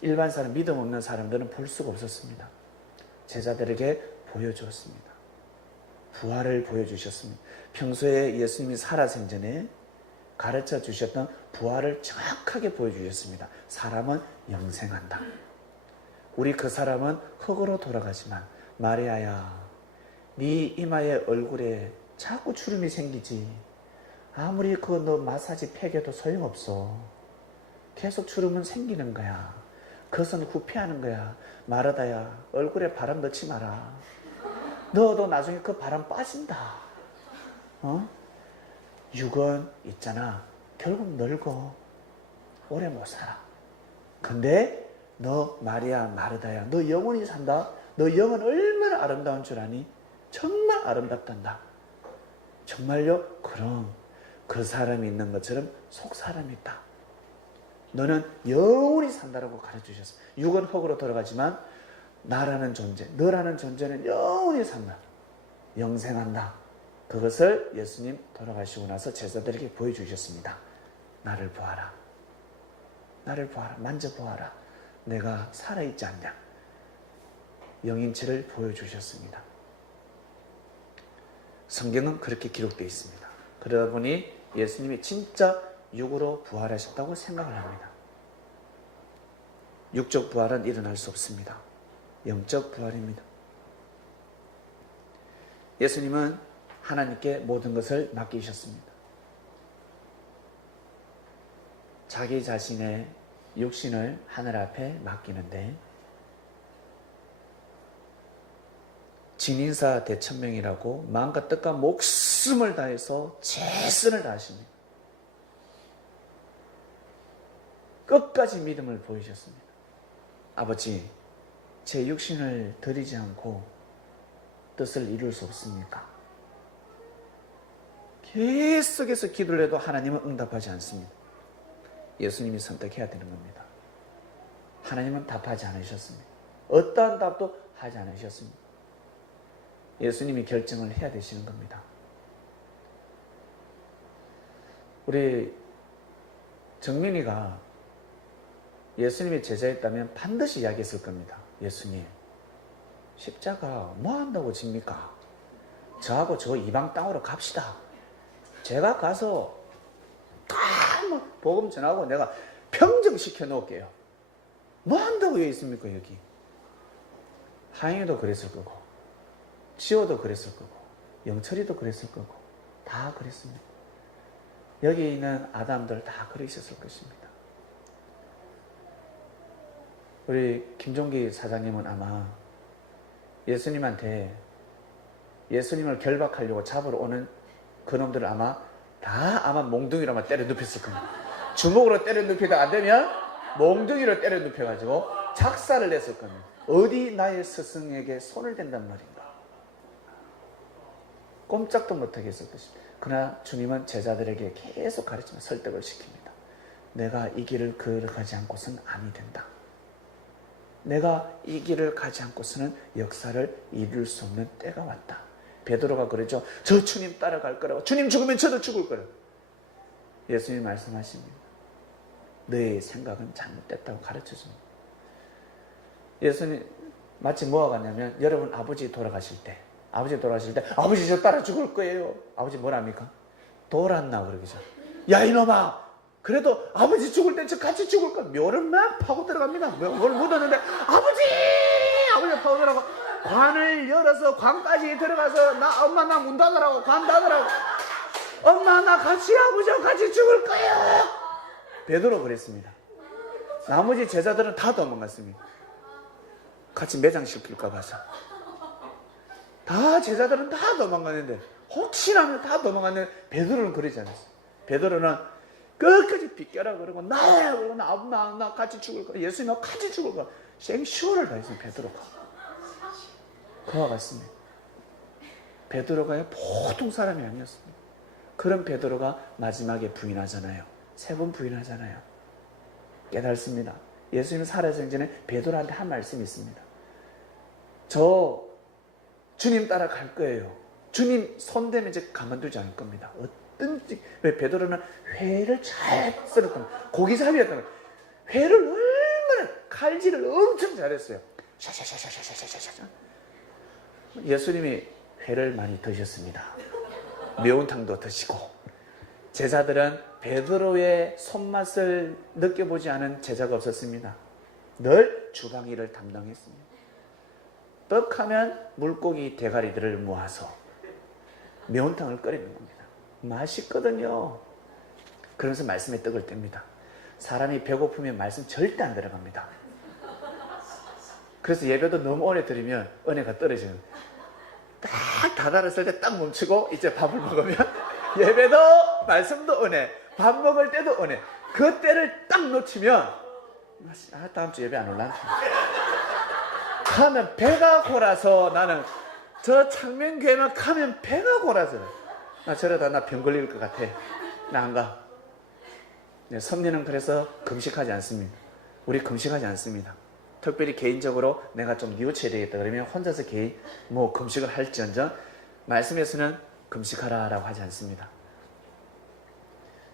일반 사람, 믿음 없는 사람들은 볼 수가 없었습니다. 제자들에게 보여주었습니다. 부활을 보여주셨습니다. 평소에 예수님이 살아생전에 가르쳐 주셨던 부활을 정확하게 보여주셨습니다. 사람은 영생한다. 우리 그 사람은 흙으로 돌아가지만 마리아야, 네 이마에 얼굴에 자꾸 주름이 생기지. 아무리 너 마사지 팩해도 소용없어. 계속 주름은 생기는 거야. 그것은 후피하는 거야. 마르다야, 얼굴에 바람 넣지 마라. 너도 나중에 그 바람 빠진다. 육은 있잖아. 결국 늙어. 오래 못 살아. 근데 너 마리아, 마르다야, 너 영원히 산다. 너 영은 얼마나 아름다운 줄 아니? 정말 아름답단다. 정말요? 그럼 그 사람이 있는 것처럼 속 사람이 있다. 너는 영원히 산다라고 가르쳐주셨어. 육은 흙으로 돌아가지만 나라는 존재, 너라는 존재는 영원히 산다. 영생한다. 그것을 예수님 돌아가시고 나서 제자들에게 보여주셨습니다. 나를 보아라. 나를 보아라. 만져보아라. 내가 살아있지 않냐. 영인체를 보여주셨습니다. 성경은 그렇게 기록되어 있습니다. 그러다 보니 예수님이 진짜 육으로 부활하셨다고 생각을 합니다. 육적 부활은 일어날 수 없습니다. 영적 부활입니다. 예수님은 하나님께 모든 것을 맡기셨습니다. 자기 자신의 육신을 하늘 앞에 맡기는데 진인사 대천명이라고 마음과 뜻과 목숨을 다해서 최선을 다하십니다. 끝까지 믿음을 보이셨습니다. 아버지, 제 육신을 드리지 않고 뜻을 이룰 수 없습니까? 계속해서 기도를 해도 하나님은 응답하지 않습니다. 예수님이 선택해야 되는 겁니다. 하나님은 답하지 않으셨습니다. 어떠한 답도 하지 않으셨습니다. 예수님이 결정을 해야 되시는 겁니다. 우리 정민이가 예수님의 제자였다면 반드시 이야기했을 겁니다. 예수님, 십자가 뭐 한다고 집니까? 저하고 저 이방 땅으로 갑시다. 제가 가서 다 복음 전하고 내가 평정시켜 놓을게요. 뭐 한다고 여기 있습니까, 여기? 하영이도 그랬을 거고, 지호도 그랬을 거고, 영철이도 그랬을 거고, 다 그랬습니다. 여기 있는 아담들 다 그러셨을 것입니다. 우리 김종기 사장님은 아마 예수님한테 예수님을 결박하려고 잡으러 오는 그놈들을 아마 몽둥이로 아마 때려 눕혔을 겁니다. 주먹으로 때려 눕히다 안 되면 몽둥이로 때려 눕혀가지고 작사를 냈을 겁니다. 어디 나의 스승에게 손을 댄단 말인가. 꼼짝도 못하게 했을 것입니다. 그러나 주님은 제자들에게 계속 가르치며 설득을 시킵니다. 내가 이 길을 걸어가지 않고서는 아니 된다. 내가 이 길을 가지 않고서는 역사를 이룰 수 없는 때가 왔다. 베드로가 그러죠. 저 주님 따라갈 거라고. 주님 죽으면 저도 죽을 거라고. 예수님이 말씀하십니다. 너의 생각은 잘못됐다고 가르쳐줍니다. 예수님 마치 뭐가 같냐면 여러분 아버지 돌아가실 때 아버지 저 따라 죽을 거예요. 아버지 뭐랍니까? 돌았나 그러겠죠. 야 이놈아, 그래도 아버지 죽을 때 저 같이 죽을까? 묘를 막 파고 들어갑니다. 뭘 묻었는데 아버지가 파고 들어가고 관을 열어서 관까지 들어가서 엄마 나 문 닫으라고, 관 닫으라고. 엄마 나 같이 아버지하고 같이 죽을 거야. 베드로 그랬습니다. 나머지 제자들은 다 도망갔습니다. 같이 매장시킬까 봐서. 다 제자들은 다 도망갔는데 혹시나 하면 다 도망갔는데 베드로는 그러지 않았어요. 베드로는 끝까지 비껴라 그러고 나야 그러고 나 같이 죽을 거야. 예수님하고 같이 죽을 거야. 생쇼를 다했어요. 베드로가. 그와 같습니다. 베드로가 보통 사람이 아니었습니다. 그런 베드로가 마지막에 부인하잖아요. 3번 부인하잖아요. 깨달습니다. 예수님 살아생전 전에 베드로한테 한 말씀이 있습니다. 저 주님 따라갈 거예요. 주님 손대면 이제 가만두지 않을 겁니다. 어떤지. 왜? 베드로는 회를 잘 썰을 겁니다. 고기잡이였던 거예요. 회를 얼마나 칼질을 엄청 잘했어요. 샤샤샤샤샤샤샤샤. 예수님이 회를 많이 드셨습니다. 매운탕도 드시고. 제자들은 베드로의 손맛을 느껴보지 않은 제자가 없었습니다. 늘 주방 일을 담당했습니다. 떡하면 물고기 대가리들을 모아서 매운탕을 끓이는 겁니다. 맛있거든요. 그러면서 말씀에 떡을 뗍니다. 사람이 배고프면 말씀 절대 안 들어갑니다. 그래서 예배도 너무 오래 드리면 은혜가 떨어지는, 딱 다다랐을 때 딱 멈추고 이제 밥을 먹으면 예배도 말씀도 은혜, 밥 먹을 때도 은혜. 그 때를 딱 놓치면 다음 주 예배 안 올라나? 가면 배가 고라서, 나는 저 창명교회만 가면 배가 고라서 나 저러다 나 병 걸릴 것 같아. 나 안 가. 네, 섭리는 그래서 금식하지 않습니다. 우리 금식하지 않습니다. 특별히 개인적으로 내가 좀 뉘우쳐야 되겠다 그러면 혼자서 개인 금식을 할지언정 말씀에서는 금식하라 라고 하지 않습니다.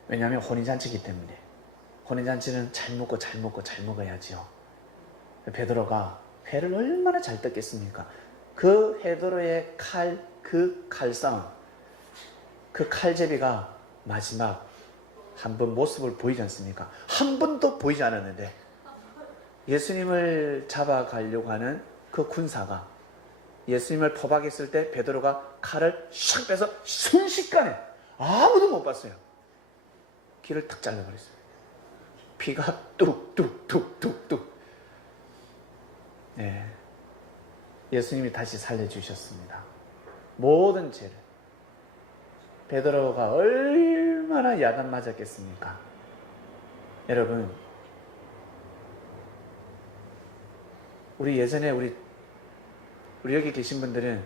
왜냐하면 혼인잔치이기 때문에. 혼인잔치는 잘 먹고 잘 먹어야지요. 베드로가 회를 얼마나 잘 떴겠습니까? 그 베드로의 그 칼싸움, 그 칼제비가 마지막 한 번 모습을 보이지 않습니까? 한 번도 보이지 않았는데 예수님을 잡아가려고 하는 그 군사가 예수님을 포박했을 때 베드로가 칼을 샥 빼서 순식간에 아무도 못 봤어요. 귀를 탁 잘라버렸어요. 피가 뚝뚝뚝뚝뚝. 네, 예수님이 다시 살려주셨습니다. 모든 죄를. 베드로가 얼마나 야단 맞았겠습니까? 여러분, 우리 예전에 우리 여기 계신 분들은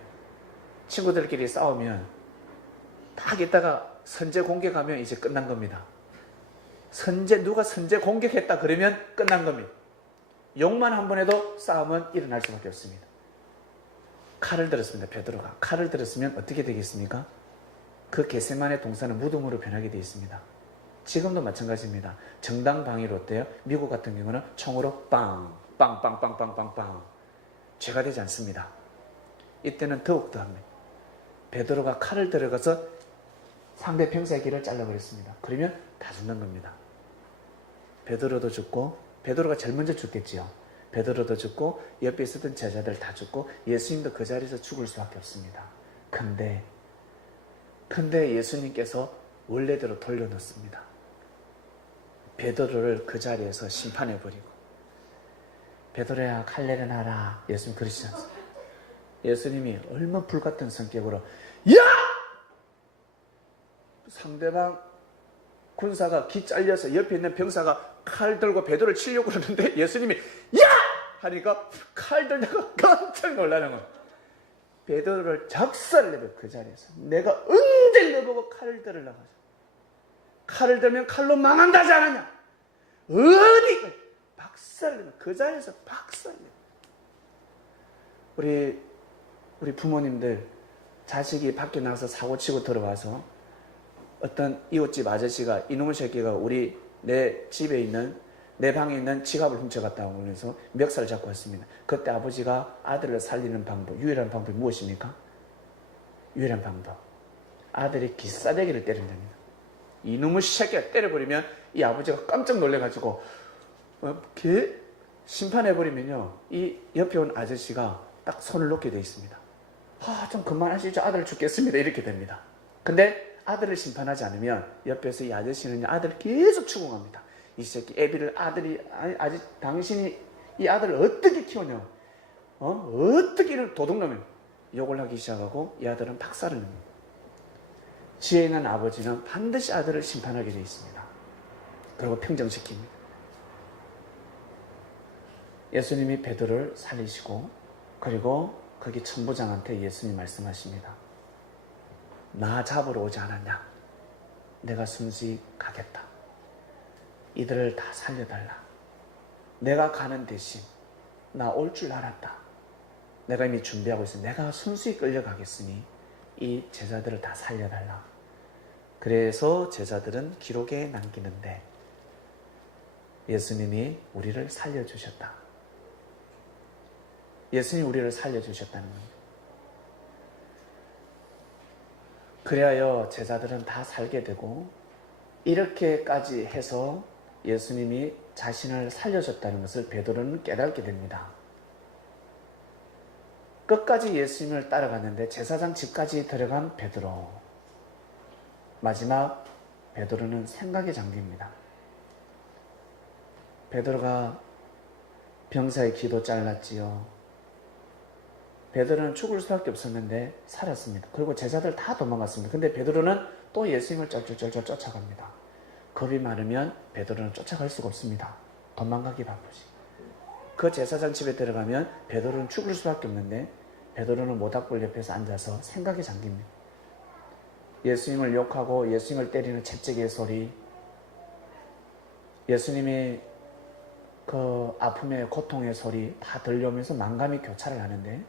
친구들끼리 싸우면 딱 있다가 선제 공격하면 이제 끝난 겁니다. 누가 선제 공격했다 그러면 끝난 겁니다. 욕만 한 번 해도 싸움은 일어날 수밖에 없습니다. 칼을 들었습니다. 베드로가 칼을 들었으면 어떻게 되겠습니까? 그 겟세마네 동산은 무덤으로 변하게 되어 있습니다. 지금도 마찬가지입니다. 정당 방위로 어때요? 미국 같은 경우는 총으로 빵빵빵빵빵빵 죄가 되지 않습니다. 이때는 더욱더 합니다. 베드로가 칼을 들어가서 상대 병사의 귀를 잘라버렸습니다. 그러면 다 죽는 겁니다. 베드로도 죽고, 베드로가 제일 먼저 죽겠지요. 베드로도 죽고 옆에 있었던 제자들 다 죽고 예수님도 그 자리에서 죽을 수밖에 없습니다. 근데 예수님께서 원래대로 돌려놓습니다. 베드로를 그 자리에서 심판해버리고, 베드로야 칼 내려놔라. 예수님 그러시지 않습니까? 예수님이 얼마나 불같은 성격으로 야! 상대방 군사가 기 잘려서 옆에 있는 병사가 칼 들고 베드로를 치려고 그러는데 예수님이 야! 하니까 칼 들다가 깜짝 놀라는 거예요. 베드로를 작살내며 그 자리에서 내가 언제 너보고 칼을 들으려고 하죠? 칼을 들면 칼로 망한다지 않았냐? 어디 박살내며 그 자리에서 박살내며. 우리 부모님들 자식이 밖에 나가서 사고치고 들어와서 어떤 이웃집 아저씨가 이놈의 새끼가 내 집에 있는 내 방에 있는 지갑을 훔쳐갔다고 그러면서 멱살을 잡고 왔습니다. 그때 아버지가 아들을 살리는 방법, 유일한 방법이 무엇입니까? 유일한 방법, 아들의 기싸대기를 때린답니다. 이놈의 새끼야 때려버리면 이 아버지가 깜짝 놀래가지고 걔 심판해버리면요, 이 옆에 온 아저씨가 딱 손을 놓게 돼 있습니다. 좀 그만하시죠, 아들 죽겠습니다, 이렇게 됩니다. 근데 아들을 심판하지 않으면 옆에서 이 아저씨는 아들을 계속 추궁합니다. 이 새끼 애비를 아직 당신이 이 아들을 어떻게 키우냐, 어떻게 이를 도둑놈을 욕을 하기 시작하고 이 아들은 박살을 냅니다. 지혜 있는 아버지는 반드시 아들을 심판하게 되어 있습니다. 그리고 평정시킵니다. 예수님이 베드로를 살리시고, 그리고 거기 천부장한테 예수님이 말씀하십니다. 나 잡으러 오지 않았냐? 내가 순수히 가겠다. 이들을 다 살려달라. 내가 가는 대신 나 올 줄 알았다. 내가 이미 준비하고 있어. 내가 순수히 끌려가겠으니 이 제자들을 다 살려달라. 그래서 제자들은 기록에 남기는데 예수님이 우리를 살려주셨다. 예수님이 우리를 살려주셨다는 겁니다. 그래야 제자들은 다 살게 되고, 이렇게까지 해서 예수님이 자신을 살려줬다는 것을 베드로는 깨닫게 됩니다. 끝까지 예수님을 따라갔는데 제사장 집까지 들어간 베드로, 마지막 베드로는 생각에 잠깁니다. 베드로가 병사의 귀도 잘랐지요. 베드로는 죽을 수밖에 없었는데 살았습니다. 그리고 제자들 다 도망갔습니다. 근데 베드로는 또 예수님을 쩔쩔쩔 쫓아갑니다. 겁이 많으면 베드로는 쫓아갈 수가 없습니다. 도망가기 바쁘지. 그 제사장 집에 들어가면 베드로는 죽을 수밖에 없는데 베드로는 모닥불 옆에서 앉아서 생각에 잠깁니다. 예수님을 욕하고 예수님을 때리는 채찍의 소리, 예수님의 그 아픔의 고통의 소리 다 들려오면서 만감이 교차를 하는데,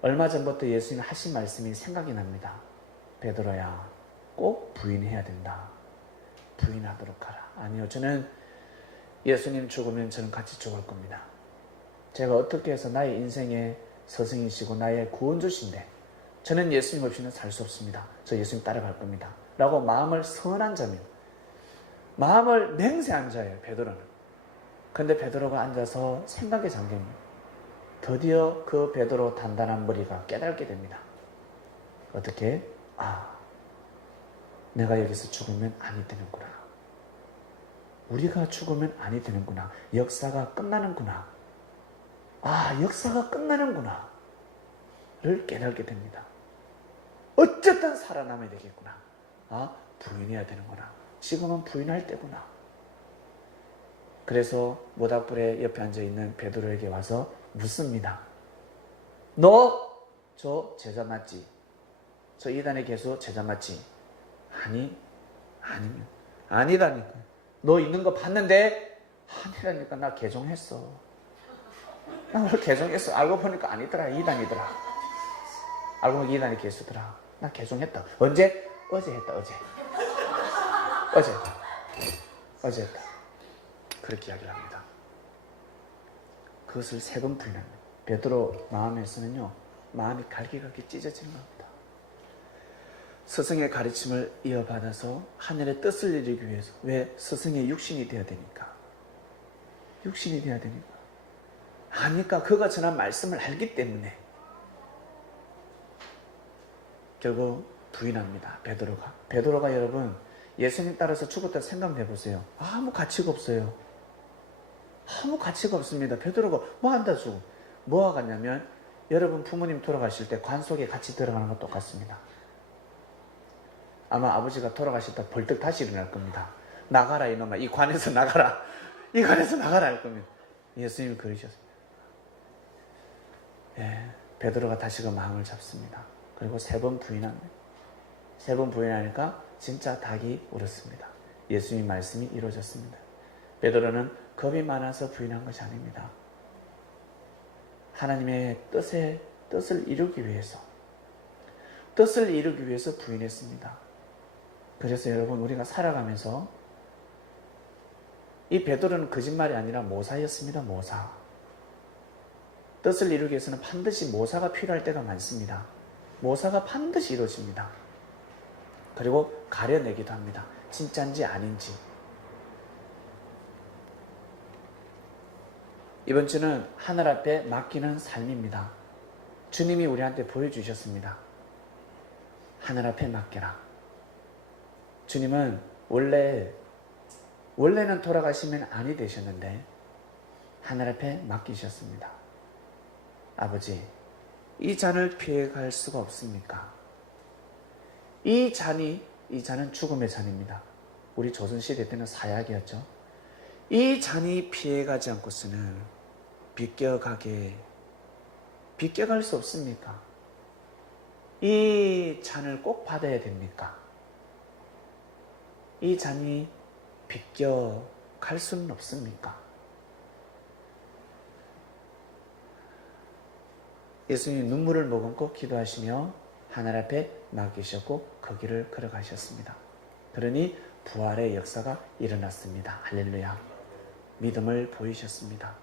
얼마 전부터 예수님이 하신 말씀이 생각이 납니다. 베드로야, 꼭 부인해야 된다. 부인하도록 하라. 아니요, 저는 예수님 죽으면 저는 같이 죽을 겁니다. 제가 어떻게 해서 나의 인생의 스승이시고 나의 구원주신데 저는 예수님 없이는 살 수 없습니다. 저 예수님 따라갈 겁니다. 라고 마음을 선한 자입니다. 마음을 맹세한 자예요, 베드로는. 근데 베드로가 앉아서 생각에 잠깁니다. 드디어 그 베드로 단단한 머리가 깨닫게 됩니다. 어떻게? 내가 여기서 죽으면 아니 되는구나. 우리가 죽으면 아니 되는구나. 역사가 끝나는구나. 역사가 끝나는구나. 를 깨닫게 됩니다. 어쨌든 살아남아야 되겠구나. 부인해야 되는구나. 지금은 부인할 때구나. 그래서 모닥불에 옆에 앉아있는 베드로에게 와서 묻습니다. 너 저 제자 맞지? 저 이단의 개수 제자 맞지? 아니다니까. 너 있는 거 봤는데? 아니라니까. 나 개종했어. 나 오늘 개종했어. 알고 보니까 아니더라. 이단이더라. 알고 보니까 이단의 개수더라. 나 개종했다. 언제? 어제 했다. 어제 했다. 그렇게 이야기를 합니다. 그것을 3번 풀립니다. 베드로 마음에서는요, 마음이 갈기갈기 찢어지는 겁니다. 스승의 가르침을 이어받아서 하늘의 뜻을 이루기 위해서, 왜? 스승의 육신이 되어야 되니까. 아니까 그가 전한 말씀을 알기 때문에 결국 부인합니다. 베드로가 여러분, 예수님 따라서 죽었다 생각해보세요. 아무 가치가 없어요. 아무 가치가 없습니다. 베드로가 뭐 한다 주고 뭐 하겠냐면, 여러분 부모님 돌아가실 때 관 속에 같이 들어가는 것 똑같습니다. 아마 아버지가 돌아가실 때 벌떡 다시 일어날 겁니다. 나가라 이놈아, 이 관에서 나가라, 이 관에서 나가라 할 겁니다. 예수님이 그러셨습니다. 베드로가 다시 그 마음을 잡습니다. 그리고 3번 부인합니다. 3번 부인하니까 진짜 닭이 울었습니다. 예수님 말씀이 이루어졌습니다. 베드로는 겁이 많아서 부인한 것이 아닙니다. 하나님의 뜻을 이루기 위해서 부인했습니다. 그래서 여러분, 우리가 살아가면서 이 베드로는 거짓말이 아니라 모사였습니다. 모사. 뜻을 이루기 위해서는 반드시 모사가 필요할 때가 많습니다. 모사가 반드시 이루어집니다. 그리고 가려내기도 합니다. 진짜인지 아닌지. 이번 주는 하늘 앞에 맡기는 삶입니다. 주님이 우리한테 보여주셨습니다. 하늘 앞에 맡겨라. 주님은 원래는 돌아가시면 아니 되셨는데 하늘 앞에 맡기셨습니다. 아버지, 이 잔을 피해갈 수가 없습니까? 이 잔은 죽음의 잔입니다. 우리 조선시대 때는 사약이었죠. 이 잔이 피해가지 않고서는 비껴갈 수 없습니까? 이 잔을 꼭 받아야 됩니까? 이 잔이 비껴갈 수는 없습니까? 예수님이 눈물을 머금고 기도하시며 하늘 앞에 맡기셨고 그 길을 걸어가셨습니다. 그러니 부활의 역사가 일어났습니다. 할렐루야. 믿음을 보이셨습니다.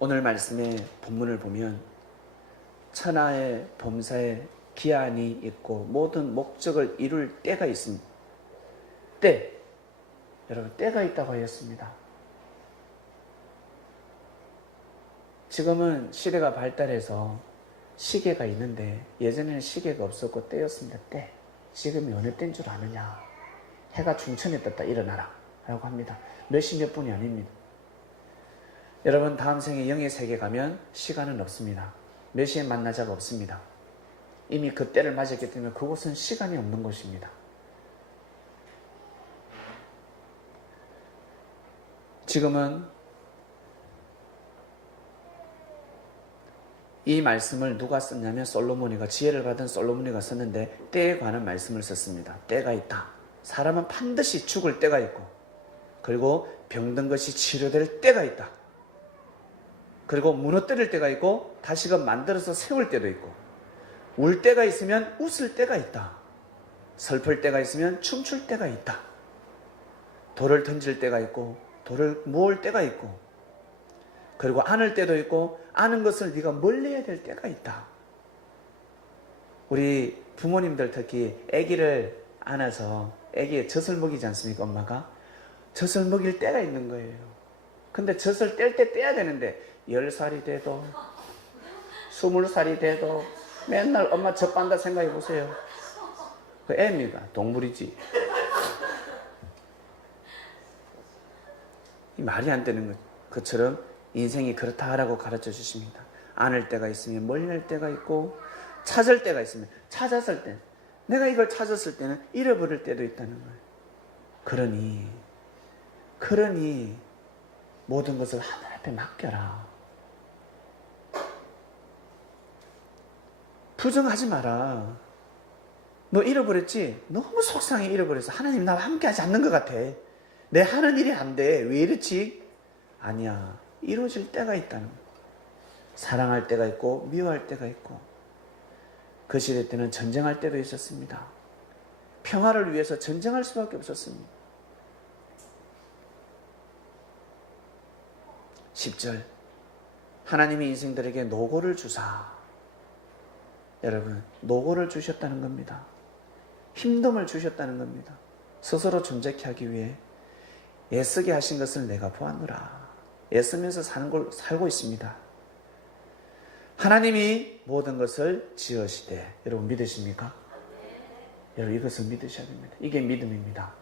오늘 말씀의 본문을 보면 천하의 범사에 기한이 있고 모든 목적을 이룰 때가 있습니다. 여러분, 때가 있다고 하였습니다. 지금은 시대가 발달해서 시계가 있는데 예전에는 시계가 없었고 때였습니다. 때. 지금이 어느 때인 줄 아느냐? 해가 중천에 떴다 일어나라 라고 합니다. 몇십 몇 분이 아닙니다. 여러분, 다음 생에 영의 세계 가면 시간은 없습니다. 몇 시에 만나자가 없습니다. 이미 그 때를 맞았기 때문에 그곳은 시간이 없는 곳입니다. 지금은 이 말씀을 누가 썼냐면 솔로몬이가, 지혜를 받은 솔로몬이가 썼는데 때에 관한 말씀을 썼습니다. 때가 있다. 사람은 반드시 죽을 때가 있고, 그리고 병든 것이 치료될 때가 있다. 그리고 무너뜨릴 때가 있고 다시금 만들어서 세울 때도 있고, 울 때가 있으면 웃을 때가 있다. 슬플 때가 있으면 춤출 때가 있다. 돌을 던질 때가 있고 돌을 모을 때가 있고, 그리고 안을 때도 있고 아는 것을 네가 멀리 해야 될 때가 있다. 우리 부모님들 특히 아기를 안아서 아기에 젖을 먹이지 않습니까? 엄마가 젖을 먹일 때가 있는 거예요. 근데 젖을 뗄 때 떼야 되는데 10살이 돼도 20살이 돼도 맨날 엄마 젖 빤다 생각해 보세요. 그 애입니다. 동물이지. 이 말이 안 되는 것처럼 인생이 그렇다라고 가르쳐 주십니다. 안을 때가 있으면 멀리 할 때가 있고, 찾을 때가 있으면 찾았을 때, 내가 이걸 찾았을 때는 잃어버릴 때도 있다는 거예요. 그러니 모든 것을 하늘 앞에 맡겨라. 부정하지 마라. 너 잃어버렸지? 너무 속상해. 잃어버려서 하나님 나와 함께 하지 않는 것 같아. 내 하는 일이 안 돼. 왜 이렇지? 아니야. 이루어질 때가 있다는 거예요. 사랑할 때가 있고 미워할 때가 있고, 그 시대 때는 전쟁할 때도 있었습니다. 평화를 위해서 전쟁할 수밖에 없었습니다. 10절, 하나님이 인생들에게 노고를 주사. 여러분, 노고를 주셨다는 겁니다. 힘듦을 주셨다는 겁니다. 스스로 존재케 하기 위해 애쓰게 하신 것을 내가 보았노라. 애쓰면서 살고 있습니다. 하나님이 모든 것을 지으시되, 여러분 믿으십니까? 여러분 이것을 믿으셔야 됩니다. 이게 믿음입니다.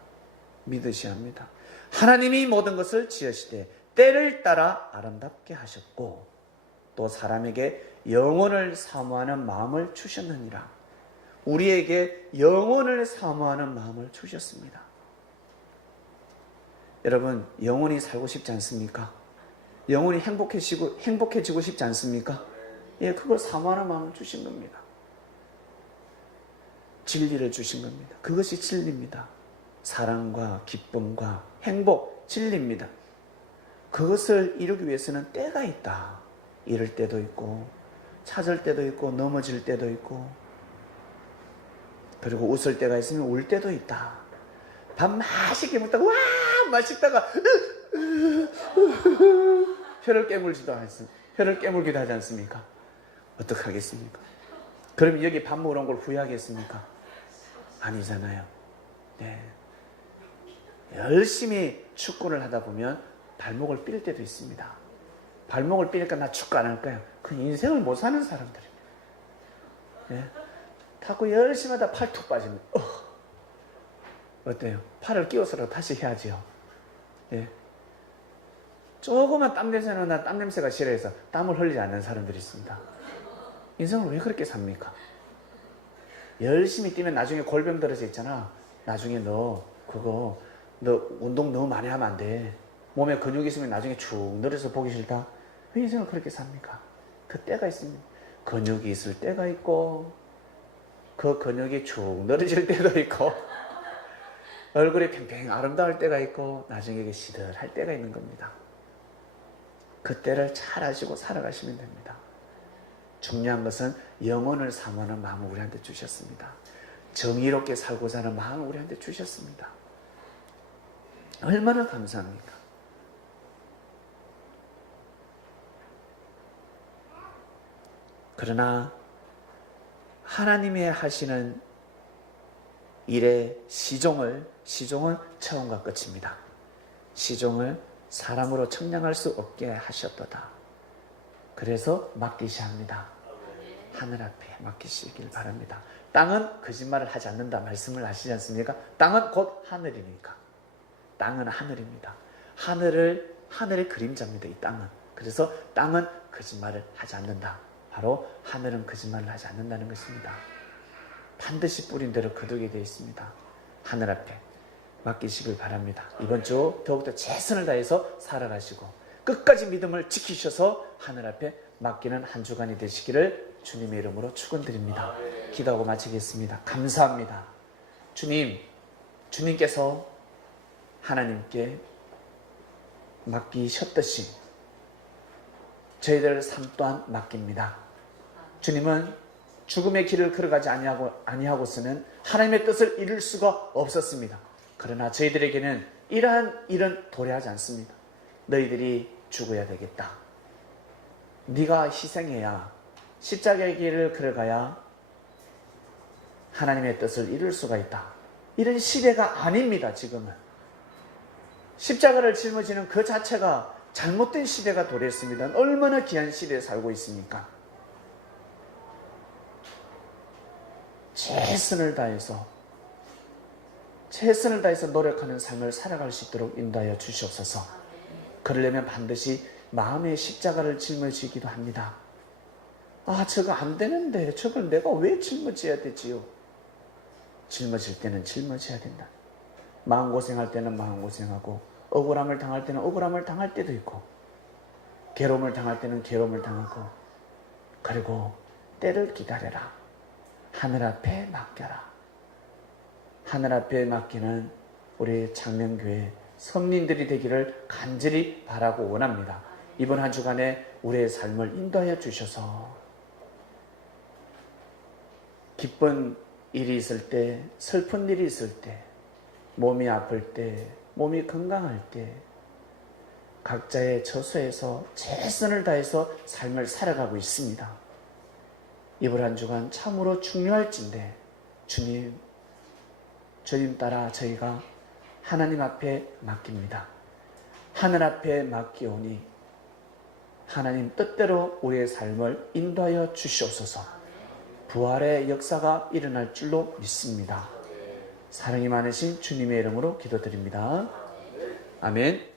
믿으셔야 합니다. 하나님이 모든 것을 지으시되 때를 따라 아름답게 하셨고, 또 사람에게 영혼을 사모하는 마음을 주셨느니라. 우리에게 영혼을 사모하는 마음을 주셨습니다. 여러분, 영혼이 살고 싶지 않습니까? 영혼이 행복해지고 싶지 않습니까? 예, 그걸 사모하는 마음을 주신 겁니다. 진리를 주신 겁니다. 그것이 진리입니다. 사랑과 기쁨과 행복, 진리입니다. 그것을 이루기 위해서는 때가 있다. 잃을 때도 있고, 찾을 때도 있고, 넘어질 때도 있고, 그리고 웃을 때가 있으면 울 때도 있다. 밥 맛있게 먹다가 와 맛있다가 혀를 깨물기도 하지 않습니까? 어떡하겠습니까? 그럼 여기 밥 먹으러 온 걸 후회하겠습니까? 아니잖아요. 네. 열심히 축구를 하다 보면 발목을 삘 때도 있습니다. 발목을 삘니까 나 축구 안 할 거야. 그 인생을 못 사는 사람들입니다. 네. 자꾸 열심히 하다 팔 툭 빠지면 어때요? 팔을 끼워서라도 다시 해야지요. 네. 조그만 땀 냄새는 나 땀 냄새가 싫어해서 땀을 흘리지 않는 사람들이 있습니다. 인생을 왜 그렇게 삽니까? 열심히 뛰면 나중에 골병 들어져 있잖아. 나중에 너 운동 너무 많이 하면 안 돼. 몸에 근육이 있으면 나중에 축 늘어서 보기 싫다. 왜 인생을 그렇게 삽니까? 그 때가 있습니다. 근육이 있을 때가 있고 그 근육이 축 늘어질 때도 있고 얼굴이 팽팽 아름다울 때가 있고 나중에 시들할 때가 있는 겁니다. 그 때를 잘 아시고 살아가시면 됩니다. 중요한 것은 영혼을 사모하는 마음을 우리한테 주셨습니다. 정의롭게 살고자 하는 마음을 우리한테 주셨습니다. 얼마나 감사합니까? 그러나 하나님의 하시는 일의 시종은 처음과 끝입니다. 시종을 사람으로 청량할 수 없게 하셨도다. 그래서 맡기셔야 합니다. 하늘 앞에 맡기시길 바랍니다. 땅은 거짓말을 하지 않는다 말씀을 하시지 않습니까? 땅은 곧 하늘이니까. 땅은 하늘입니다. 하늘의 그림자입니다. 이 땅은. 그래서 땅은 거짓말을 하지 않는다. 바로 하늘은 거짓말을 하지 않는다는 것입니다. 반드시 뿌린 대로 거두게 되어 있습니다. 하늘 앞에 맡기시길 바랍니다. 이번 주 더욱더 최선을 다해서 살아가시고 끝까지 믿음을 지키셔서 하늘 앞에 맡기는 한 주간이 되시기를 주님의 이름으로 축원드립니다. 기도하고 마치겠습니다. 감사합니다. 주님께서 하나님께 맡기셨듯이 저희들 삶 또한 맡깁니다. 주님은 죽음의 길을 걸어가지 아니하고서는 하나님의 뜻을 이룰 수가 없었습니다. 그러나 저희들에게는 이러한 일은 도래하지 않습니다. 너희들이 죽어야 되겠다. 네가 희생해야 십자가의 길을 걸어가야 하나님의 뜻을 이룰 수가 있다. 이런 시대가 아닙니다. 지금은 십자가를 짊어지는 그 자체가 잘못된 시대가 도래했습니다. 얼마나 귀한 시대에 살고 있습니까? 최선을 다해서 노력하는 삶을 살아갈 수 있도록 인도하여 주시옵소서. 그러려면 반드시 마음의 십자가를 짊어지기도 합니다. 저거 안 되는데 저걸 내가 왜 짊어져야 되지요? 짊어질 때는 짊어져야 된다. 마음고생할 때는 마음고생하고 억울함을 당할 때는 억울함을 당할 때도 있고 괴로움을 당할 때는 괴로움을 당하고 그리고 때를 기다려라. 하늘 앞에 맡겨라. 하늘 앞에 맡기는 우리 창명교회 성민들이 되기를 간절히 바라고 원합니다. 이번 한 주간에 우리의 삶을 인도하여 주셔서 기쁜 일이 있을 때, 슬픈 일이 있을 때, 몸이 아플 때, 몸이 건강할 때 각자의 처소에서 최선을 다해서 삶을 살아가고 있습니다. 이번 한 주간 참으로 중요할진데 주님 따라 저희가 하나님 앞에 맡깁니다. 하늘 앞에 맡기오니 하나님 뜻대로 우리의 삶을 인도하여 주시옵소서. 부활의 역사가 일어날 줄로 믿습니다. 사랑이 많으신 주님의 이름으로 기도드립니다. 아멘.